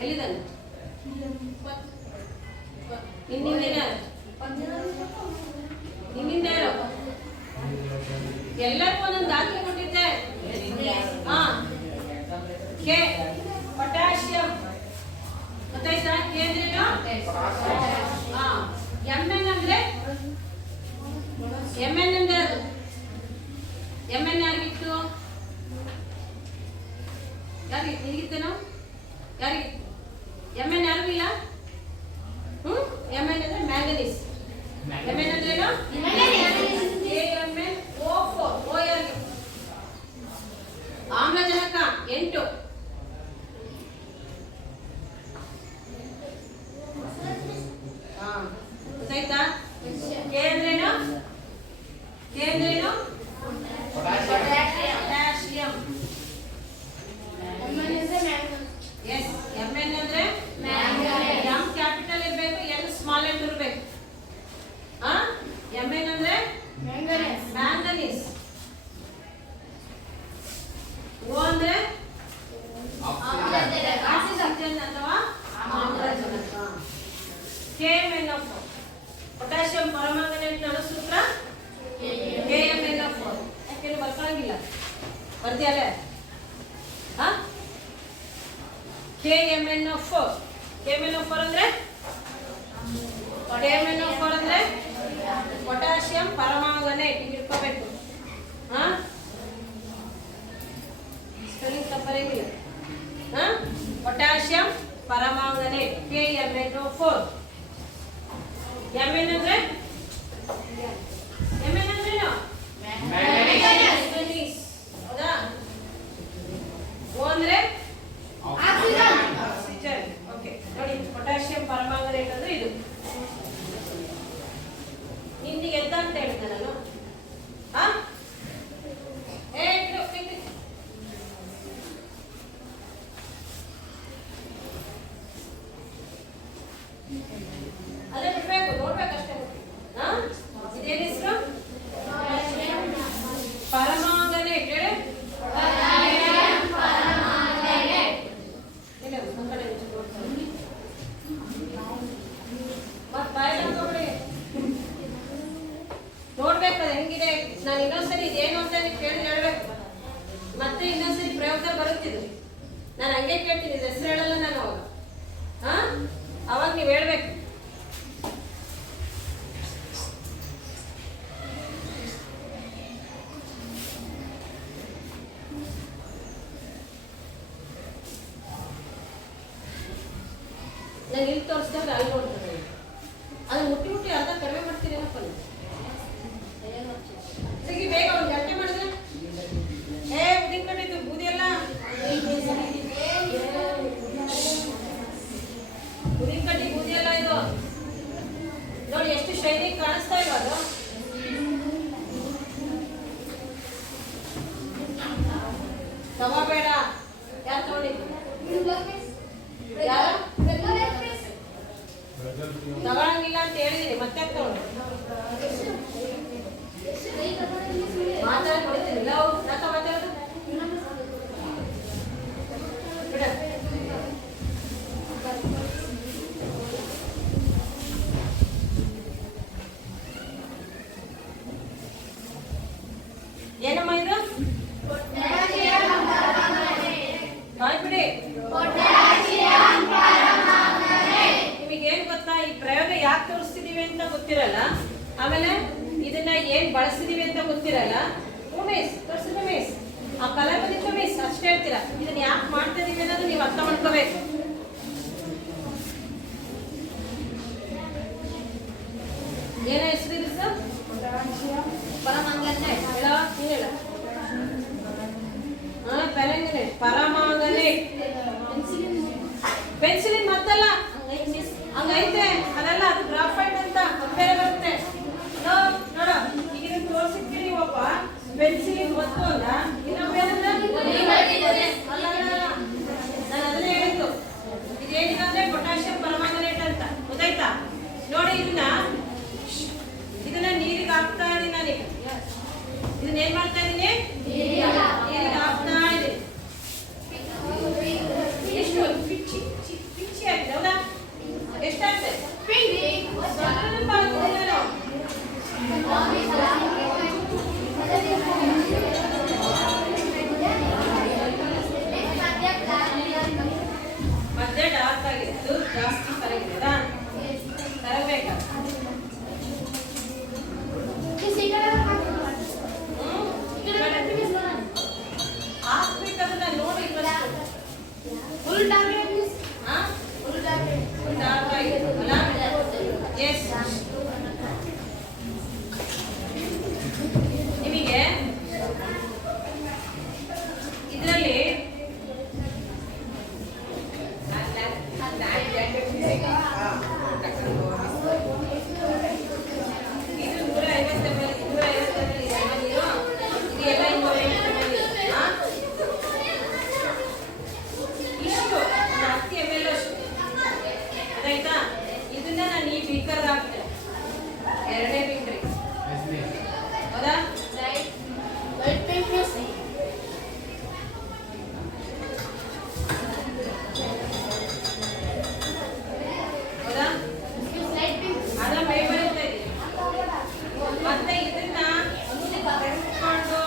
ಎಲ್ಲಿದ್ದಾನೆ? ನಿನ್ನಿಂದ ಯಾರು? ನಿನ್ನಿಂದ ಯಾರು? ಎಲ್ಲರಿಗೂ ಒಂದೊಂದು ದಾಖಲೆ ಕೊಟ್ಟಿದ್ದೆ. ಕೆ ಪೊಟ್ಯಾಷಿಯಂ ಗೊತ್ತಾಯ್ತಾ? ಕೆ ಅಂದ್ರೇನು? MN ಅಂದ್ರೆ MN ಅಂದ್ರೆ ಅದು MN ಯಾರಿಗಿತ್ತು? ಯಾರಿಗೆ? ನಿನಗಿತ್ತೇನೋ? ಯಾರಿಗೆ? MN ಯಾರಿಗೂ ಇಲ್ಲ? MN ಅಂದ್ರೆ ಮ್ಯಾಂಗನೀಸ್. MN ಅಂದ್ರೇನು? KMnO4. O ಯಾರಿಗೆ? ಆಮ್ಲಜನಕ 8. ಗೊತ್ತಾಯ್ತಾ? ಕೆ ಅಂದ್ರೇನು? ಕೆ ಅಂದ್ರೇನು? ಪೊಟ್ಯಾಷಿಯಂ. ಎಸ್. MN ಅಂದ್ರೆ ಎಂ ಕ್ಯಾಪಿಟಲ್ ಇರಬೇಕು, ಎನ್ ಸ್ಮಾಲ್ ಲೆಟರ್ ಇರಬೇಕು. MN ಅಂದ್ರೆ ಮ್ಯಾಂಗನೀಸ್. O ಅಂದ್ರೆ ಆಕ್ಸಿಜನ್ ಅಥವಾ ಆಮ್ಲಜನಕ. KMnO4 potassium ಪರಮಾಂಗನೇಟ್ ಅಣುಸೂತ್ರ KMnO4. ಯಾಕೆ ಬರ್ಕೊಳ್ಳಂಗಿಲ್ಲ? ಬರ್ತೀಯಲ್ಲ? KMnO4. KMnO4 ಅಂದ್ರೆ ಪೊಟ್ಯಾಷಿಯಂ ಪರಮಾಂಗನೇಟ್. ಇಟ್ಕೋಬೇಕು. ಸ್ಪೆಲ್ಲಿಂಗ್ ತಪ್ಪರಂಗಿಲ್ಲ. Potassium permanganate KMnO4. MN ಅಂದ್ರೆ ಮ್ಯಾಂಗನೀಸ್. ಹೌದಾ? O ಅಂದ್ರೆ ಆಕ್ಸಿಜನ್. ಓಕೆ ನೋಡಿ, ಪೊಟ್ಯಾಷಿಯಂ ಪರಮಾಂಗನೇಟ್ ಅಂದ್ರೆ ಇದು. ನಿನ್ನಿಗೆ ಎಂತ ಅಂತ ಹೇಳಿದ್ದೆ ನಾನು? ಅದೇ ಬಿಡ್ಬೇಕು, ನೋಡ್ಬೇಕಷ್ಟೇ. ಇದೇನು ಹೆಸರು? ಪರಮಾಂಗನೇಟ್. ಹೇಳಿ, ನೋಡ್ಬೇಕು ಅದು ಹೆಂಗಿದೆ. ನಾನು ಇನ್ನೊಂದ್ಸರಿ ಇದೇನು ಅಂತ ಕೇಳಿ ಹೇಳ್ಬೇಕು. ಮತ್ತೆ ಇನ್ನೊಂದ್ಸರಿ ಪ್ರಯೋಗದಲ್ಲಿ ಬರುತ್ತಿದ್ದು ನಾನು ಹಂಗೆ ಕೇಳ್ತೀನಿ, ಹೆಸರು ಹೇಳಲ್ಲ ನಾನು ಅವಾಗ. ನಾನು ಇಲ್ಲಿ ತೋರಿಸಿದ್ರೆ ಅಲ್ಲಿ ನೋಡ್ತಾರೆ. ಅದನ್ನ ಮುಟ್ಟಿ ಮುಟ್ಟಿ ಅರ್ಧ ಕಡಿಮೆ ಮಾಡ್ತೀರೇನಪ್ಪ ಸಿಗಿ ಬೇಗ ಒಂದು ಗಂಟೆ ಮಾಡಿದ್ರೆ ಉದ್ದಿನ ಕಟ್ಟಿದ್ದು ಬೂದಿ ಎಲ್ಲ ಉದ್ದಿನ ಕಟ್ಟಿ ಬೂದಿ ಎಲ್ಲ ಇದು ನೋಡಿ ಎಷ್ಟು ಶೈನಿ ಕಾಣಿಸ್ತಾ ಇಲ್ವ ಅದು. ತಗೋಬೇಡ. ಯಾರು ತಗೊಂಡಿದ್ದು? ಯಾರು ತಗೊಳಂಗಿಲ್ಲ ಅಂತ ಹೇಳಿದೀನಿ. ಮತ್ತೆ ತಗೊಂಡು ಮಾತಾಡಿ ಕೊಡ್ತೀನಿ. ಯಾಕ ಮಾತಾಡೋದು ಬಿಡ. ಏನಮ್ಮ ಇದು? ಕಾಯ್ಬಿಡಿ. ನಿಮಗೇನು ಗೊತ್ತಾ, ಈ ಪ್ರಯೋಗ ಯಾಕೆ ತೋರಿಸ್ತಿದೀವಿ ಅಂತ ಗೊತ್ತಿರಲ್ಲ. ಆಮೇಲೆ ಇದನ್ನ ಏನ್ ಬಳಸ್ತಿದೀವಿ ಅಂತ ಗೊತ್ತಿರಲ್ಲ. ಮಿಸ್ ತೋರಿಸಿದ ಮಿಸ್ ಆ ಕಲರ್ ಬಂದಿತ್ತು ಮಿಸ್ ಅಷ್ಟೇ ಹೇಳ್ತೀರಾ. ಇದನ್ನ ಯಾಕೆ ಮಾಡ್ತಾ ಇದೀವಿ ಅನ್ನೋದು ನೀವು ಅರ್ಥ ಮಾಡ್ಕೋಬೇಕು. ಏನ ಹೆಸರು ಇದು ಸರ್? ಪರಮಾಂಗನೇಟ್. ಹೇಳ ನೀನು ಹೇಳ. ಪರಮಾಂಗನೇಟ್. ಪೆನ್ಸಿಲಿನ್ ಮತ್ತಲ್ಲ ಹಂಗೈತೆ ಅದೆಲ್ಲ, ಅದು ಗ್ರಾಫೈಟ್ ಅಂತ ಬೇರೆ ಬರುತ್ತೆ. ನೋಡ ಈಗ ಇದನ್ನ ತೋರಿಸಿದ್ರಿ ಒಬ್ಬ ಪೆನ್ಸಿಲಿನ್ ಮತ್ತು ಅಲ್ಲ ಇನ್ನೊಬ್ಬ ನಾನು ಅದನ್ನೇ ಹೇಳಿದ್ದು. ಇದೇನಿದೆ ಪೊಟ್ಯಾಷಿಯಂ ಪರಮಾಂಗನೇಟ್ ಅಂತ ಗೊತ್ತಾಯ್ತಾ? ನೋಡಿ ಇದನ್ನ ನೀರಿಗೆ ಹಾಕ್ತಾ ಇದೀನಿ ನಾನೀಗ. ಇದನ್ನ ಏನ್ ಮಾಡ್ತಾ ಇದೀನಿ? ನೀರಿಗೆ ಹಾಕ್ತಾ ಇದೀನಿ. ಎಷ್ಟು ಪಿಚ್ಚಿ ಪಿಚ್ಚಿ ಆಗಿದೆ ಹೌದಾ? ಎಷ್ಟಾಗಿದೆ? ಮಧ್ಯೆ ಡಾರ್ಕ್ ಆಗಿದೆ, ಅದು ಜಾಸ್ತಿ ಕರಗಿದೆ. ಕರಗಬೇಕಾ? ಹಾಕ್ಬೇಕದನ್ನ ನೋಡಿ ಫುಲ್ ಡಾರ್ಕ್ ಆಗಿದೆ ಅಲ್ಲ? ಎಸ್. ನಿಮಗೆ ಇದರಲ್ಲಿ ಇದು 150 ml, 250 ml ನೀರು, ಇದೆಲ್ಲ 250 ml. ಇಷ್ಟು 10 ml ಅಷ್ಟು ಅದಾಯ್ತಾ? ಇದನ್ನ ನಾನು ಈ ಬೀಕರ್ ಹಾಕ್ತೇನೆ, ಎರಡನೇ ಬೀಕರ್ ಹೌದಾ? ಹೌದಾ? ಅದ ಮೈ ಬರುತ್ತೆ. ಮತ್ತೆ ಇದನ್ನ ತೆಗೆದುಕೊಂಡು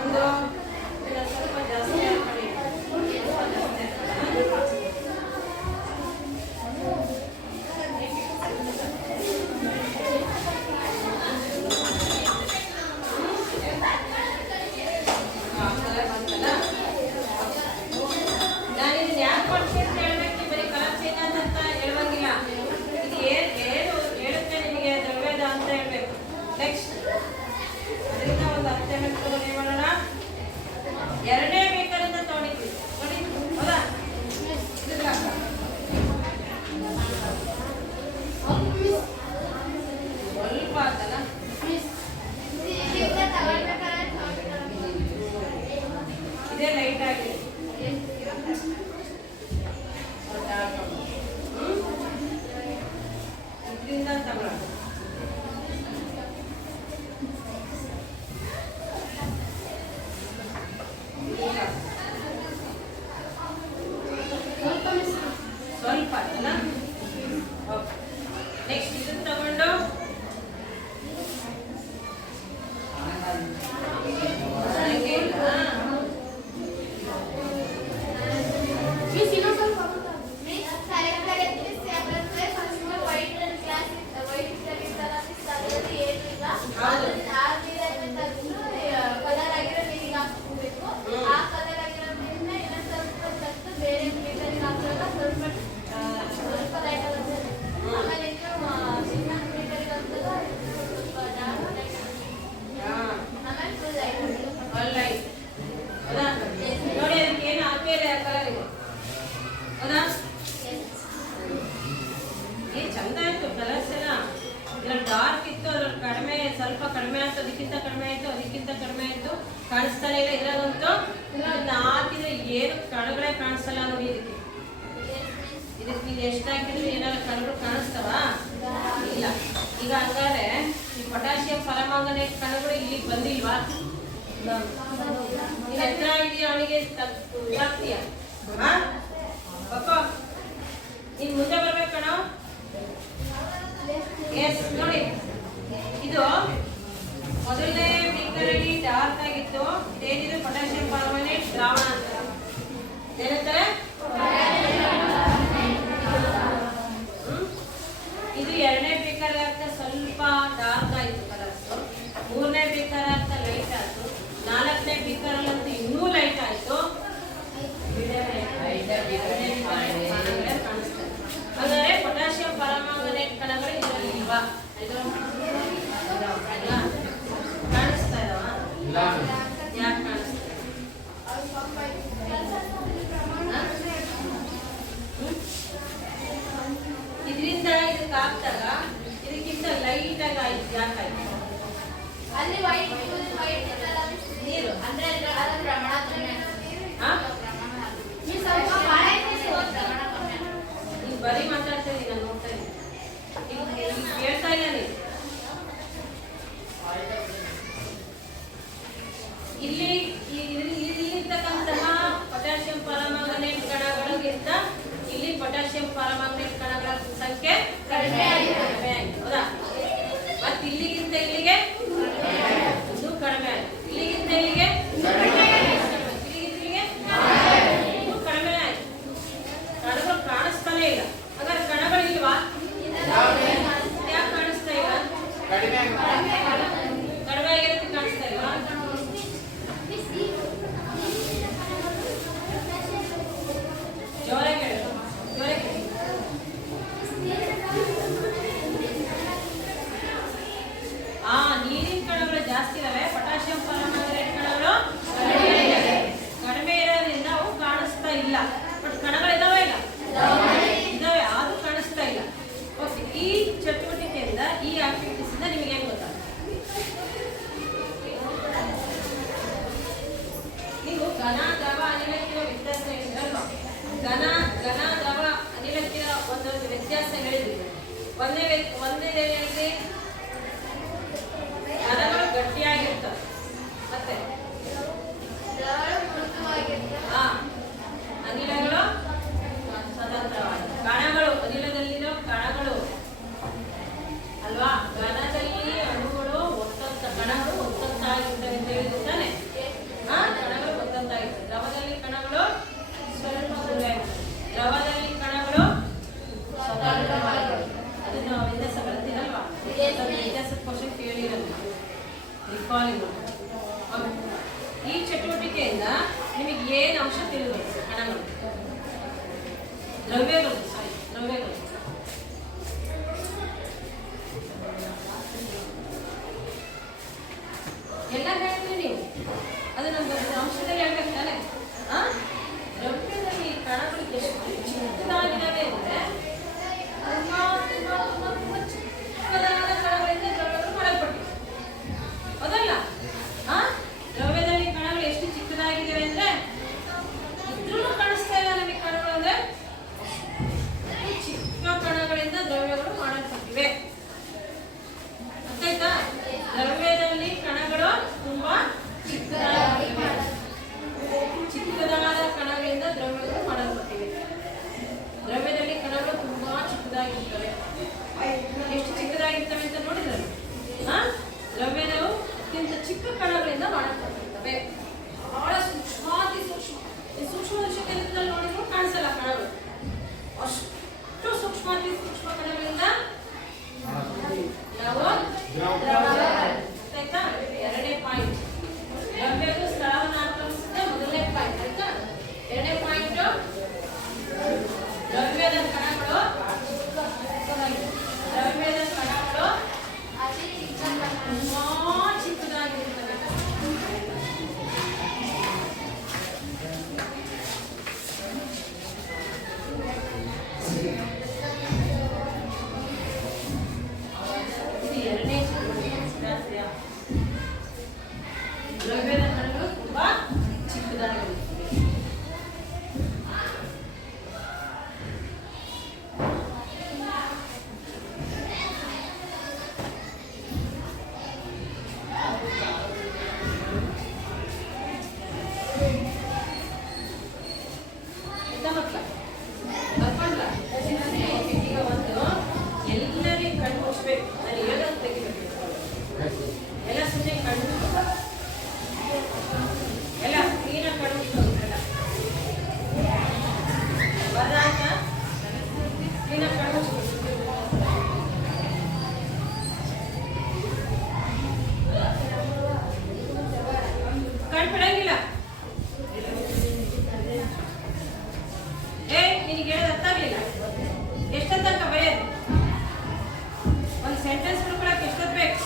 ಒಂದು ಸ್ವಲ್ಪ ಜಾಸ್ತಿ ಹಾಕೊಳ್ಳಿ. ಎರಡನೇ ಬೇಕರಿಂದ ತಗೊಂಡಿದ್ವಿ ನೋಡಿ ಹೌದಾ? ಸ್ವಲ್ಪ ಆತಲ್ಲ, ಇದೇ ಲೈಟ್ ಆಗಿದೆ. ಇದರಿಂದ ತಗೊಳ್ಳೋಣ. ಸ್ವಲ್ಪ ಅಲ್ಲ? ನೆಕ್ಸ್ಟ್ ಇದನ್ನ ತಗೊಂಡು ಕಾಣಿಸ್ತಾನೆ ಇಲ್ಲ ಇದ್ರಾಗಂತೂ. ಇದನ್ನ ಹಾಕಿದ್ರೆ ಏನು ಕಣಗಳೇ ಕಾಣಿಸಲ್ಲ ನೋಡಿ. ಇದಕ್ಕೆ ಇದು ಎಷ್ಟು ಹಾಕಿದ್ರೆ ಏನಾದ್ರು ಕಣಗಳು ಕಾಣಿಸ್ತಾವ? ಇಲ್ಲ. ಈಗ ಹಂಗಾದ್ರೆ ಈ ಪೊಟ್ಯಾಷಿಯಂ ಪರಮಾಂಗನೇಟ್ ಕಣಗಳು ಇಲ್ಲಿಗೆ ಬಂದಿಲ್ವಾ? ನೀನು ಎತ್ತರ ಇದೆಯಾ ಅವನಿಗೆ ಇದಾಗ್ತೀಯ? ನೀನ್ ಮುಂದೆ ಬರ್ಬೇಕು ಕಣ. ಎಸ್ ನೋಡಿ, ಇದು ಮೊದಲನೇ ಬೀಕರಲ್ಲಿ ಡಾರ್ಕ್ ಆಗಿತ್ತು. ಇದೇನಿದೆ ಪೊಟ್ಯಾಷಿಯಂ ಪರ್ಮನೇಟ್ ದ್ರಾವಣ ಅಂತ ಏನಂತಾರೆ. ಇದು ಎರಡನೇ ಬೀಕರ್ ಆಗ್ತಾ ಸ್ವಲ್ಪ ಡಾರ್ಕ್ ಆಯ್ತು ಕಲರ್ಸ್. ಮೂರನೇ ಬೀಕರ್ ಆಗ್ತಾ ಲೈಟ್ ಆಯ್ತು. ನಾಲ್ಕನೇ ಬೀಕರ್ ಅಂತೂ ಇನ್ನೂ ಲೈಟ್ ಆಯ್ತು. ಹಾಗಾದ್ರೆ ಪೊಟ್ಯಾಷಿಯಂ ಪರಮಾಂಗನೇಟ್ ಕಣಗಳು ಇದರಲ್ಲಿ ಇಲ್ವಾ? ಕಾಣಿಸ್ತಾ ಇದಾವ? ಯಾಕೆ ಕಾಣಿಸ್ತಾ? ಇದರಿಂದ ಇದಕ್ಕೆ ಹಾಕ್ದಾಗ ಇದಕ್ಕಿಂತ ಲೈಟ್ ಆಗಿ ಆಯ್ತು. ಯಾಕಾಯ್ತು? ಅಲ್ಲಿ ವೈಟ್ ನೀರು ಅಂದ್ರೆ ಅದರ ಪ್ರಮಾಣ ಕಮ್ಮಿ. ನೀನು ಬರೀ ಮಾತಾಡ್ತಾ ಇದ್ದೀನಿ, ನಾನು ನೋಡ್ತಾ ಇದ್ದೀನಿ, ಕೇಳ್ತಾ ಇಲ್ಲ ನೀನು. ಇಲ್ಲಿರ್ತಕ್ಕಂತಹ ಪೊಟ್ಯಾಷಿಯಂ ಪರಮಾಂಗನೇಟ್ ಕಣಗಳಿಗಿಂತ ಇಲ್ಲಿ ಪೊಟ್ಯಾಷಿಯಂ ಪರಮಾಂಗನೇಟ್ ಕಣಗಳ ಸಂಖ್ಯೆ ಕಡಿಮೆ ಆಗಿದೆ. ಹೌದಾ? ಮತ್ತೆ ಇಲ್ಲಿಗಿಂತ ಇಲ್ಲಿಗೆ ಇನ್ನೂ ಕಡಿಮೆ ಆಯ್ತು. ಇಲ್ಲಿಗಿಂತ ಇಲ್ಲಿಗೆ ಇನ್ನೂ ಕಡಿಮೆ ಆಯ್ತು. ಕಣಗಳು ಕಾಣಿಸ್ತಾನೆ ಇಲ್ಲ. ಹಾಗಾದ್ರೆ ಕಣಗಳು ಇಲ್ವಾ? ಯಾಕೆ ಕಾಣಿಸ್ತಾ ಇಲ್ಲ? ಕಡಿಮೆ ಆಗಿರೋದಕ್ಕೆ ಕಾಣಿಸ್ತಾ ಇಲ್ವಾ? ಜೋರಾಗಿ ಹೇಳು, ಜೋರಾಗಿ ಹೇಳು. ನೀರಿನ ಕಣಗಳು ಜಾಸ್ತಿ ಇದಾವೆ, ಪೊಟ್ಯಾಷಿಯಂ ಪರಮಾಂಗನೇಟ್ ಕಣಗಳು ಕಡಿಮೆ ಇರೋದ್ರಿಂದ ಅವು ಕಾಣಿಸ್ತಾ ಇಲ್ಲ. ಬಟ್ ಕಣಗಳು ಇದಾವೆ ಇಲ್ಲ? ಇದಾವೆ, ಆದ್ರೂ ಕಾಣಿಸ್ತಾ ಇಲ್ಲ. ಓಕೆ, ಈ ಚಟುವಟಿಕೆಯಿಂದ ಈ ಆಕ್ಟಿವಿಟೀಸ್ ಇಂದ ನಿಮಗೆ ಏನ್ ಗೊತ್ತಾಗುತ್ತೆ? ನೀವು ಘನ ದ್ರವ ಅನಿಲಕ್ಕಿರೋ ವ್ಯತ್ಯಾಸ ಹೇಳಿದ್ರಲ್ವಾ? ಘನ ದ್ರವ ಅನಿಲಕ್ಕಿರೋ ಒಂದೊಂದು ವ್ಯತ್ಯಾಸ ಹೇಳಿದ್ವಿ. ಒಂದೇದೇನಿದೆ? ಘನಗಳು ಗಟ್ಟಿಯಾಗಿರ್ತವೆ, ಮತ್ತೆ ಅನಿಲಗಳು ಸ್ವತಂತ್ರವಾಗಿ. ಕಣಗಳು, ಅನಿಲದಲ್ಲಿರೋ ಕಣಗಳು ಅಲ್ವಾ? ಘನದಲ್ಲಿ ಅಣುಗಳು ಕಣಗಳು ಒತ್ತೊತ್ತಾಗಿರ್ತವೆ ಅಂತ ಹೇಳಿದ್ರು ತಾನೆ? ಕಣಗಳು ಒತ್ತೊತ್ತಾಗಿರ್ತವೆ. ದ್ರವದಲ್ಲಿ ಕಣಗಳು ಸ್ವಲ್ಪ ದೂರ ಇರ್ತವೆ. ದ್ರವದಲ್ಲಿ ಕಣಗಳು ಸ್ವತಂತ್ರವಾಗಿರ್ತವೆ. ಅದನ್ನು ವ್ಯತ್ಯಾಸ ಬರ್ತೀರಲ್ವಾ? ವ್ಯತ್ಯಾಸದ ಕ್ವಶನ್ ಕೇಳಿರಲ್ಲ, ರಿಕಾಲಿಂಗ್. ಈ ಚಟುವಟಿಕೆಯಿಂದ ನಿಮಗೆ ಏನು ಅಂಶ ತಿಳಿಬೇಕು? ಕಣಗಳು, ದ್ರವ್ಯಗಳು ಎಲ್ಲ ಹೇಳಿದ್ರಿ ನೀವು. ಅದು ನಮ್ಗೆ ಅಂಶದಲ್ಲಿ ಹೇಳ್ಬೇಕು ತಾನೆ? ದ್ರವ್ಯದಲ್ಲಿ ಕಣಗಳು ಎಷ್ಟು ಚಿಕ್ಕದಾಗಿದ್ದಾವೆ ಅಂದ್ರೆ ಚಿಕ್ಕದಾದ ಕಣಗಳಿಂದ ದ್ರವ್ಯಗಳು ಮಾಡಲ್ಪಟ್ಟಿವೆ. ಹೌದಲ್ಲ? ದ್ರವ್ಯದಲ್ಲಿ ಕಣಗಳು ಎಷ್ಟು ಚಿಕ್ಕದಾಗಿದ್ದಾವೆ ಅಂದ್ರೆ ಇದ್ರೂ ಕಾಣಿಸ್ತಾ ಇಲ್ಲ ನಮಗೆ. ಕಣಗಳು ಅಂದ್ರೆ ಚಿಕ್ಕ ಮುಚ್ಚಬೇಕು. ನಾನು ಹೇಳೋದು ತೆಗಿಬೇಕು. ಎಲ್ಲ ಸುಮ್ಮನೆ ಕಣ್ಣು ಎಲ್ಲ ಕ್ಲೀನಾಗಿ ಕಣ್ಣು ಮುಚ್ಚೋಲ್ಲ ಬರಾಕ ಕ್ಲೀನಾಗಿ ಕಣ್ಣು ಮುಚ್ಚಬೇಕು. ಕಣ್ಣು ಬಿಡಂಗಿಲ್ಲ. ನಿನಗೆ ಹೇಳೋದು ಅರ್ಥ ಆಗಲಿಲ್ಲ. ಎಷ್ಟೊತ್ತು ತನಕ ಬರೆಯೋದು? ಒಂದು ಸೆಂಟೆನ್ಸ್ ಕೊಡಕ್ಕೆ ಎಷ್ಟೊತ್ತು ಬೇಕು?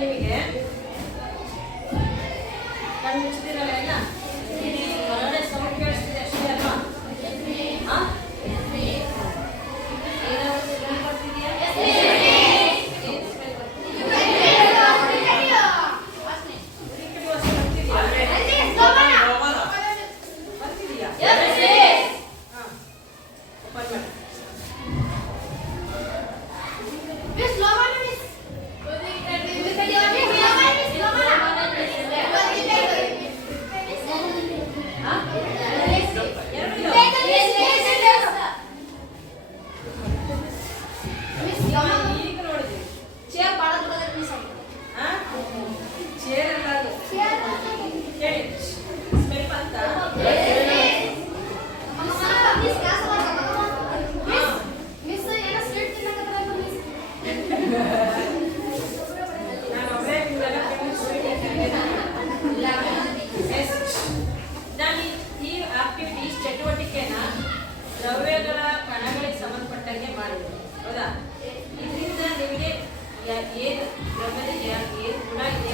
ನಿಮಗೆ ಕಣ್ಣು ಮುಚ್ಚಿದಿರಲ್ಲ ಎಲ್ಲ ಹೊರಗಡೆ ಸೌಂಡ್ ಕೇಳಿಸ್ತಿದೆ ಅಷ್ಟೇ ಅಲ್ವಾ? ಏನಾದ್ರು ಸ್ಮೆಲ್ ಬರ್ತಿದೆಯಾ? ಏನು ಸ್ಮೆಲ್ ಬರ್ತಿದೆಯಾ? ಹಾಂ ಓಪನ್ ಮಾಡಿ. ದ್ರವ್ಯಗಳ ಕಣಗಳಿಗೆ ಸಂಬಂಧಪಟ್ಟಂಗೆ ಮಾಡಿದೆ. ಹೌದಾ? ಇದರಿಂದ ನಿಮಗೆ ಏನು ದ್ರವ್ಯದ ಏನು ಗುಣ ಇದೆ?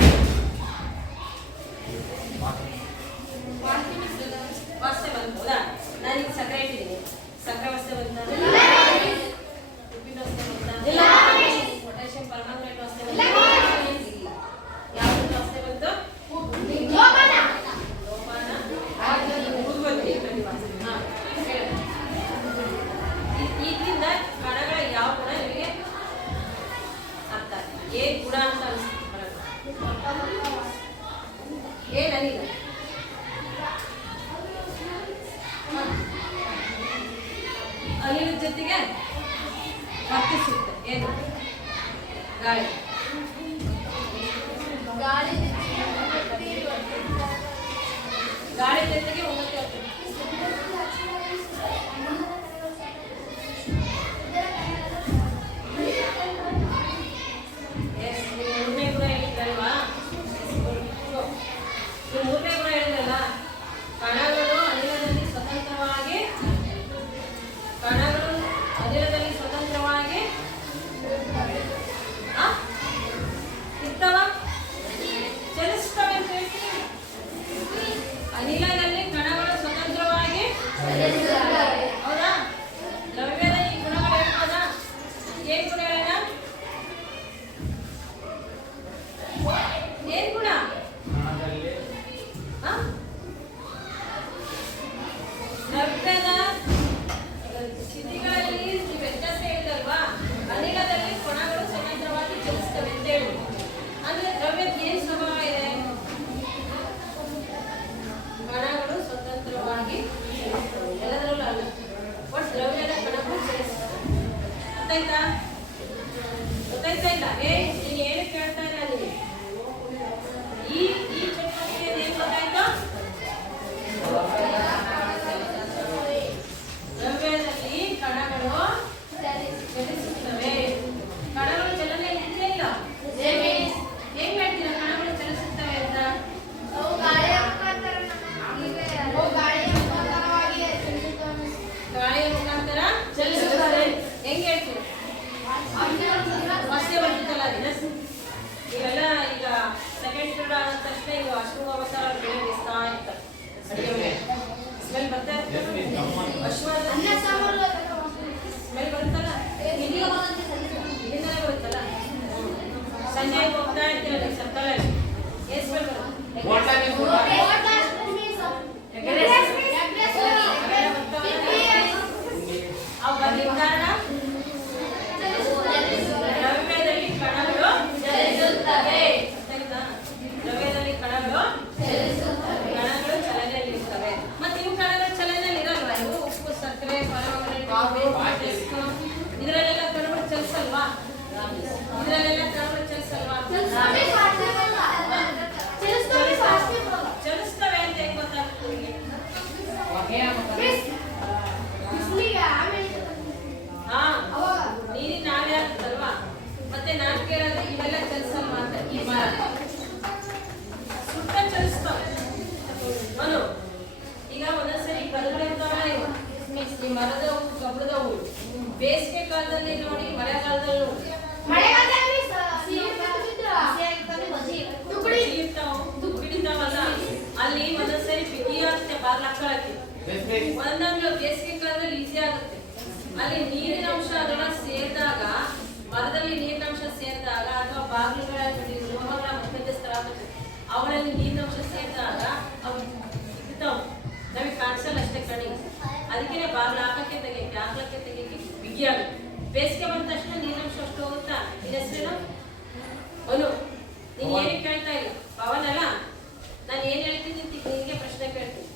ವಾಸ್ತೆ ಬಂತು. ಹೌದಾ? ನಾನೀಗ ಸಕ್ಕರೆ ಇಟ್ಟಿದ್ದೀನಿ. ಸಕ್ಕರೆ ವಾಸ್ತೆ ಬಂತ? ಉಪ್ಪಿನ ವಾಸ್ತೆ ಬಂತ? ಪೊಟ್ಯಾಷಿಯಂ ಪರ್ಮಾಂಗನೇಟ್ ವಾಸ್ತೆ ಬಂತ? ಯಾವ್ದು ವಾಸ್ತೆ ಬಂತು? ಲೋಪಾನ. ಇದರಿಂದ ಕಣಗಳ ಯಾವ ಗುಣ ನಿಮಗೆ ಅರ್ಥ ಏನ್ ಗುಣ ಅಂತ ಏನೀಗ ಅನಿಲದ ಜೊತೆಗೆ ಮತ್ತೆ ಸಿಗ್ತದೆ ಏನು? ಗಾಳಿ. ಗಾಳಿ ಜೊತೆಗೆ ಒಂಬತ್ತು ಆಗ್ತದೆ. ಮೂರನೇ ಗುಣ ಹೇಳಿದ್ರಲ್ವಾ? ಮೂರನೇ ಗುಣ ಹೇಳಿದ್ರಲ್ಲ, ಕಣಗಳು ಅನಿಲದಲ್ಲಿ ಸ್ವತಂತ್ರವಾಗಿ ನಿರಂತರವಾಗಿ ಎಲ್ಲದರಲ್ಲೂ ಅಲ್ಲ, ಒಟ್ಟು ದ್ರವ್ಯದ ಕಣಗಳು ಚಲಿಸ್ತವೆ. ಗೊತ್ತಾಯ್ತಾ? ಗೊತ್ತಾಯ್ತಾ ಇಲ್ಲ? ನೀನು ಏನು ಕೇಳ್ತಾ ಇಲ್ಲ ನೀನು ಈ ಚಟುವಟಿಕೆ ಏನು ಗೊತ್ತಾಯ್ತು? ದ್ರವ್ಯದಲ್ಲಿ ಕಣಗಳು ಚಲಿಸುತ್ತವೆ. ಕಣಗಳು ಚಲನೆ ಇಲ್ಲೇ ಇಲ್ಲ. ಹೆಂಗ್ ಹೇಳ್ತೀರಾ ಕಣಗಳು ಚಲಿಸುತ್ತವೆ ಅಂತ? ಗಾಳಿಯ ಮುಖಾಂತರ ಚಲಿಸುತ್ತವೆ. ಹೆಂಗ್ ಹೇಳ್ತೀರಾ? ಅಷ್ಟೇ ಬರ್ತಿತ್ತಲ್ಲ ಇವೆಲ್ಲ ಈಗ ಸೆಕೆಂಡ್ ಪೀರಿಯಡ್ ಆದ ತಕ್ಷಣ ಈಗ ಅಶ್ವ ಅವತಾರ ಬೆಳೆಸ್ತಾ ಇರ್ತಾರೆ. ಅಡುಗೆ ಸ್ಮೆಲ್ ಬರ್ತಾ ಇರ್ತದೆ. ಅಶ್ವ ಸ್ಮೆಲ್ ಬರುತ್ತಲ್ಲ, ಇಲ್ಲಿಂದಲೇ ಬರುತ್ತಲ್ಲ. ಸಂಜೆ ಹೋಗ್ತಾ ಇರ್ತೀರಲ್ಲ ಸರ್ಕಲಲ್ಲಿ ಏನ್ ಸ್ಮೆಲ್ ಬರುತ್ತೆ? ಅವು ಬರ್ಲಿಕ್ಕೆ ಕಾರಣ ದ್ರವ್ಯದಲ್ಲಿ ಕಣಗಳು ಚಲಿಸುತ್ತವೆ. ದ್ರವ್ಯದಲ್ಲಿ ಕಣಗಳು ಚಲನೆಯಲ್ಲಿರ್ತವೆ. ಮತ್ತೆ ಇವು ಕಣಗಳು ಚಲನೆಯಲ್ಲಿ ಇರಲ್ವಾ? ಇವು ಉಪ್ಪು, ಸಕ್ಕರೆ, ಇದರಲ್ಲೆಲ್ಲ ಕಣಗಳು ಚಲಿಸಲ್ವಾ? ಇದರಲ್ಲೆಲ್ಲ ಕಣಗಳು ಚಲಿಸಲ್ವಾ? ಚಲಿಸ್ತವೆ ಅಂತ ಹೆಂಗ್ ಗೊತ್ತಾಗ್ತದೆ ನಿಮಗೆ? ಹಾ, ನೀರಿನ ನಾವೇ ಆಗ್ತದಲ್ವಾ? ಮತ್ತೆ ನಾನು ಕೇಳೋದು ಇವೆಲ್ಲ ಚಲಿಸಲ್ವಾ ಅಂತ. ಈ ಮರ ಸುತ್ತ ಚಲಿಸ್ತವೆ. ಮನು ಈಗ ಒಂದೊಂದ್ಸರಿ ಕದಗಳಿರ್ತಾವಲ್ಲ ಇವು, ಈ ಮರದ ಹೂ, ಕಬ್ಬಣದ ಹೂ, ಬೇಸಿಗೆ ಕಾಲದಲ್ಲಿ ನೋಡಿ, ಮಳೆಗಾಲದಲ್ಲಿ ನೋಡಿ ತುಕ್ಕಿಡಿತಾವಲ್ಲ, ಅಲ್ಲಿ ಒಂದೊಂದ್ಸರಿ ಬಿಗಿ ಆಗುತ್ತೆ ಬಾರ್ಲ ಹಾಕಿ. ಒಂದೊಂದು ಬೇಸಿಗೆ ಕಾಲದಲ್ಲಿ ಈಸಿ ಆಗುತ್ತೆ. ಅಲ್ಲಿ ನೀರಿನ ಅಂಶ ಅದರೊಳಗೆ ಸೇರಿದಾಗ, ಮರದಲ್ಲಿ ನೀರಿನ ಅಂಶ ಸೇರಿದಾಗ, ಅಥವಾ ಬಾಗಿಲುಗಳ ಲೋಹಗಳ ಮಧ್ಯಸ್ಥರ ಅವರಲ್ಲಿ ನೀರಿನ ಅಂಶ ಸೇರಿದಾಗ ಅವು ಸಿಗ್ತಾವೆ. ನಮಗೆ ಕಾಣಿಸಲ್ಲ ಅಷ್ಟೇ ಕಣಿಗೆ. ಅದಕ್ಕೆ ಬಾಗಿಲು ಹಾಕಕ್ಕೆ ತೆಗಿಯಕ್ಕೆ ಬಿಗಿ ಆಗುತ್ತೆ. ಬೇಸಿಗೆ ಬಂದ ತಕ್ಷಣ ನೀರಿನ ಅಂಶ ಅಷ್ಟು ಹೋಗುತ್ತಾ? ನಿನ್ನ ಹೆಸರೇನು? ಅನು. ನೀನು ಏನು ಕೇಳ್ತಾ ಇಲ್ಲ, ಪವನ್ ಅಲ್ಲ. ನಾನು ಏನು ಹೇಳ್ತೀನಿ ಅಂತ ನಿನಗೆ ಪ್ರಶ್ನೆ ಕೇಳ್ತೀನಿ.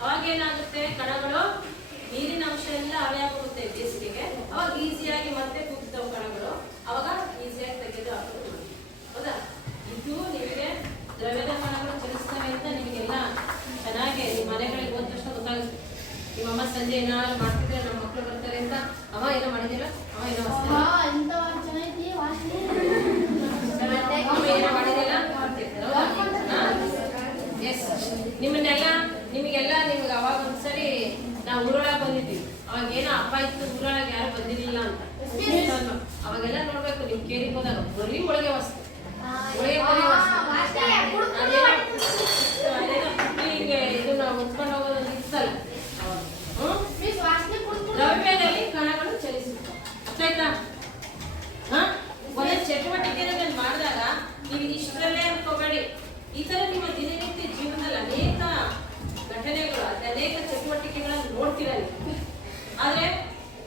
ಅವಾಗ ಏನಾಗುತ್ತೆ, ಕಣಗಳು ನೀರಿನ ಅಂಶ ಎಲ್ಲ ಆವಿಯಾಗುತ್ತೆ ಬೇಸಿಗೆಗೆ. ಅವಾಗ ಈಸಿಯಾಗಿ ಮತ್ತೆ ಕುಗ್ತಾವೆ ಕಣಗಳು. ಅವಾಗ ಈಸಿಯಾಗಿ ತೆಗೆದು ಹಾಕೋದು. ಹೌದಾ? ಇದು ನಿಮಗೆ ದ್ರವ್ಯದ ಕಣಗಳು ಚಲಿಸ್ತವೆ ಅಂತ ನಿಮಗೆಲ್ಲ ಚೆನ್ನಾಗಿ ನಿಮ್ಮ ಮನೆಗಳಿಗೆ ಹೋದ ತಕ್ಷಣ ಗೊತ್ತಾಗುತ್ತೆ. ನಿಮ್ಮಮ್ಮ ಸಂಜೆ ಏನಾದ್ರು ಮಾಡ್ತಿದ್ರೆ ನಮ್ಮ ಮಕ್ಕಳು ಬರ್ತಾರೆ ಅಂತ, ಅವ ಏನೋ ಮಾಡಿದಿಲ್ಲ, ಅವ ಏನೋ ಮಾಡಿದಿಲ್ಲ ಎಸ್. ನಿಮಗೆಲ್ಲ ಅವಾಗ ಒಂದ್ಸರಿ ನಾವು ಊರೊಳಗೆ ಬಂದಿದ್ದೀವಿ. ಅವಾಗ ಏನೋ ಹಬ್ಬ ಇತ್ತು, ಊರೊಳಗೆ ಯಾರು ಬಂದಿರಲಿಲ್ಲ ಅಂತ. ಅವಾಗೆಲ್ಲ ನೋಡ್ಬೇಕು, ನಿಮ್ ಕೇರಿಗೆ ಹೋದಾಗ ಬರೀ ಒಳಗೆ ವಸ್ತು, ಹಿಂಗೆ ಇದನ್ನ ಹೊತ್ಕೊಂಡು ಹೋಗೋದು ಇರ್ತಲ್ಲ. ದ್ರವ್ಯದಲ್ಲಿ ಕಣಗಳು ಚಲಿಸುತ್ತವೆ. ಅರ್ಥಾಯ್ತಾ? ಒಂದೊಂದು ಚಟುವಟಿಕೆ ನಾನು ಮಾಡಿದಾಗ ನೀವು ಇಷ್ಟರಲ್ಲೇ ಅನ್ಕೋಬೇಡಿ. ಈ ತರ ನಿಮ್ಮ ದಿನನಿತ್ಯ ಜೀವನದಲ್ಲಿ ಅನೇಕ ಘಟನೆಗಳು, ಅನೇಕ ಚಟುವಟಿಕೆಗಳನ್ನು ನೋಡ್ತೀರ ನೀವು. ಆದ್ರೆ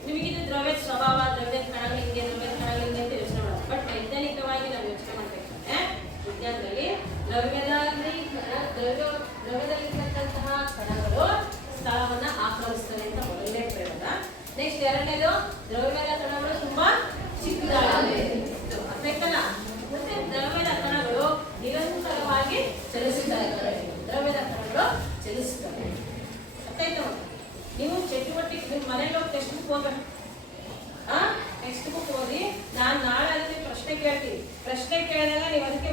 ನಿಮಗಿದು ದ್ರವ್ಯ ಸ್ವಭಾವ, ದ್ರವ್ಯದ ಕಣಗಳು ಹಿಂಗೆ, ದ್ರವ್ಯದ ಕಣಗಳು ಹಿಂಗೆ ಅಂತ ಯೋಚನೆ ಮಾಡೋದು. ಬಟ್ ವೈಜ್ಞಾನಿಕವಾಗಿ ನಾವು ಯೋಚನೆ ಮಾಡ್ಬೇಕಂದ್ರೆ ವಿಜ್ಞಾನದಲ್ಲಿ ದ್ರವ್ಯದಲ್ಲಿರ್ತಕ್ಕಂತಹ ಕಣಗಳು ಸ್ಥಳವನ್ನ ಆಕ್ರಮಿಸ್ತವೆ ಅಂತ ಮೊದಲನೇ ಪ್ರಯೋಗ. ನೆಕ್ಸ್ಟ್ ಎರಡನೇದು, ದ್ರವ್ಯದ ಕಣಗಳು ತುಂಬಾ ಚಿಕ್ಕದಾಗಿವೆ. ಅರ್ಥಾಯ್ತಲ್ಲ? ಮತ್ತೆ ದ್ರವ್ಯದ ಕಣಗಳು ನಿರಂತರವಾಗಿ ಚಲಿಸುತ್ತವೆ. ದ್ರವ್ಯದ ಕಣಗಳು ಚಲಿಸುತ್ತವೆ. ಅರ್ಥಾಯ್ತ? ನೀವು ಚಟುವಟಿಕೆ ನಿಮ್ಮ ಮನೇಲಿ ಹೋಗಿ ಟೆಕ್ಸ್ಟ್ ಬುಕ್ ಹೋಗ್ಬೇಕು. ಟೆಕ್ಸ್ಟ್ ಬುಕ್ ಓದಿ. ನಾನು ನಾಳೆ ಅದಕ್ಕೆ ಪ್ರಶ್ನೆ ಕೇಳ್ತೀನಿ. ಪ್ರಶ್ನೆ ಕೇಳಿದಾಗ ನೀವು ಅದಕ್ಕೆ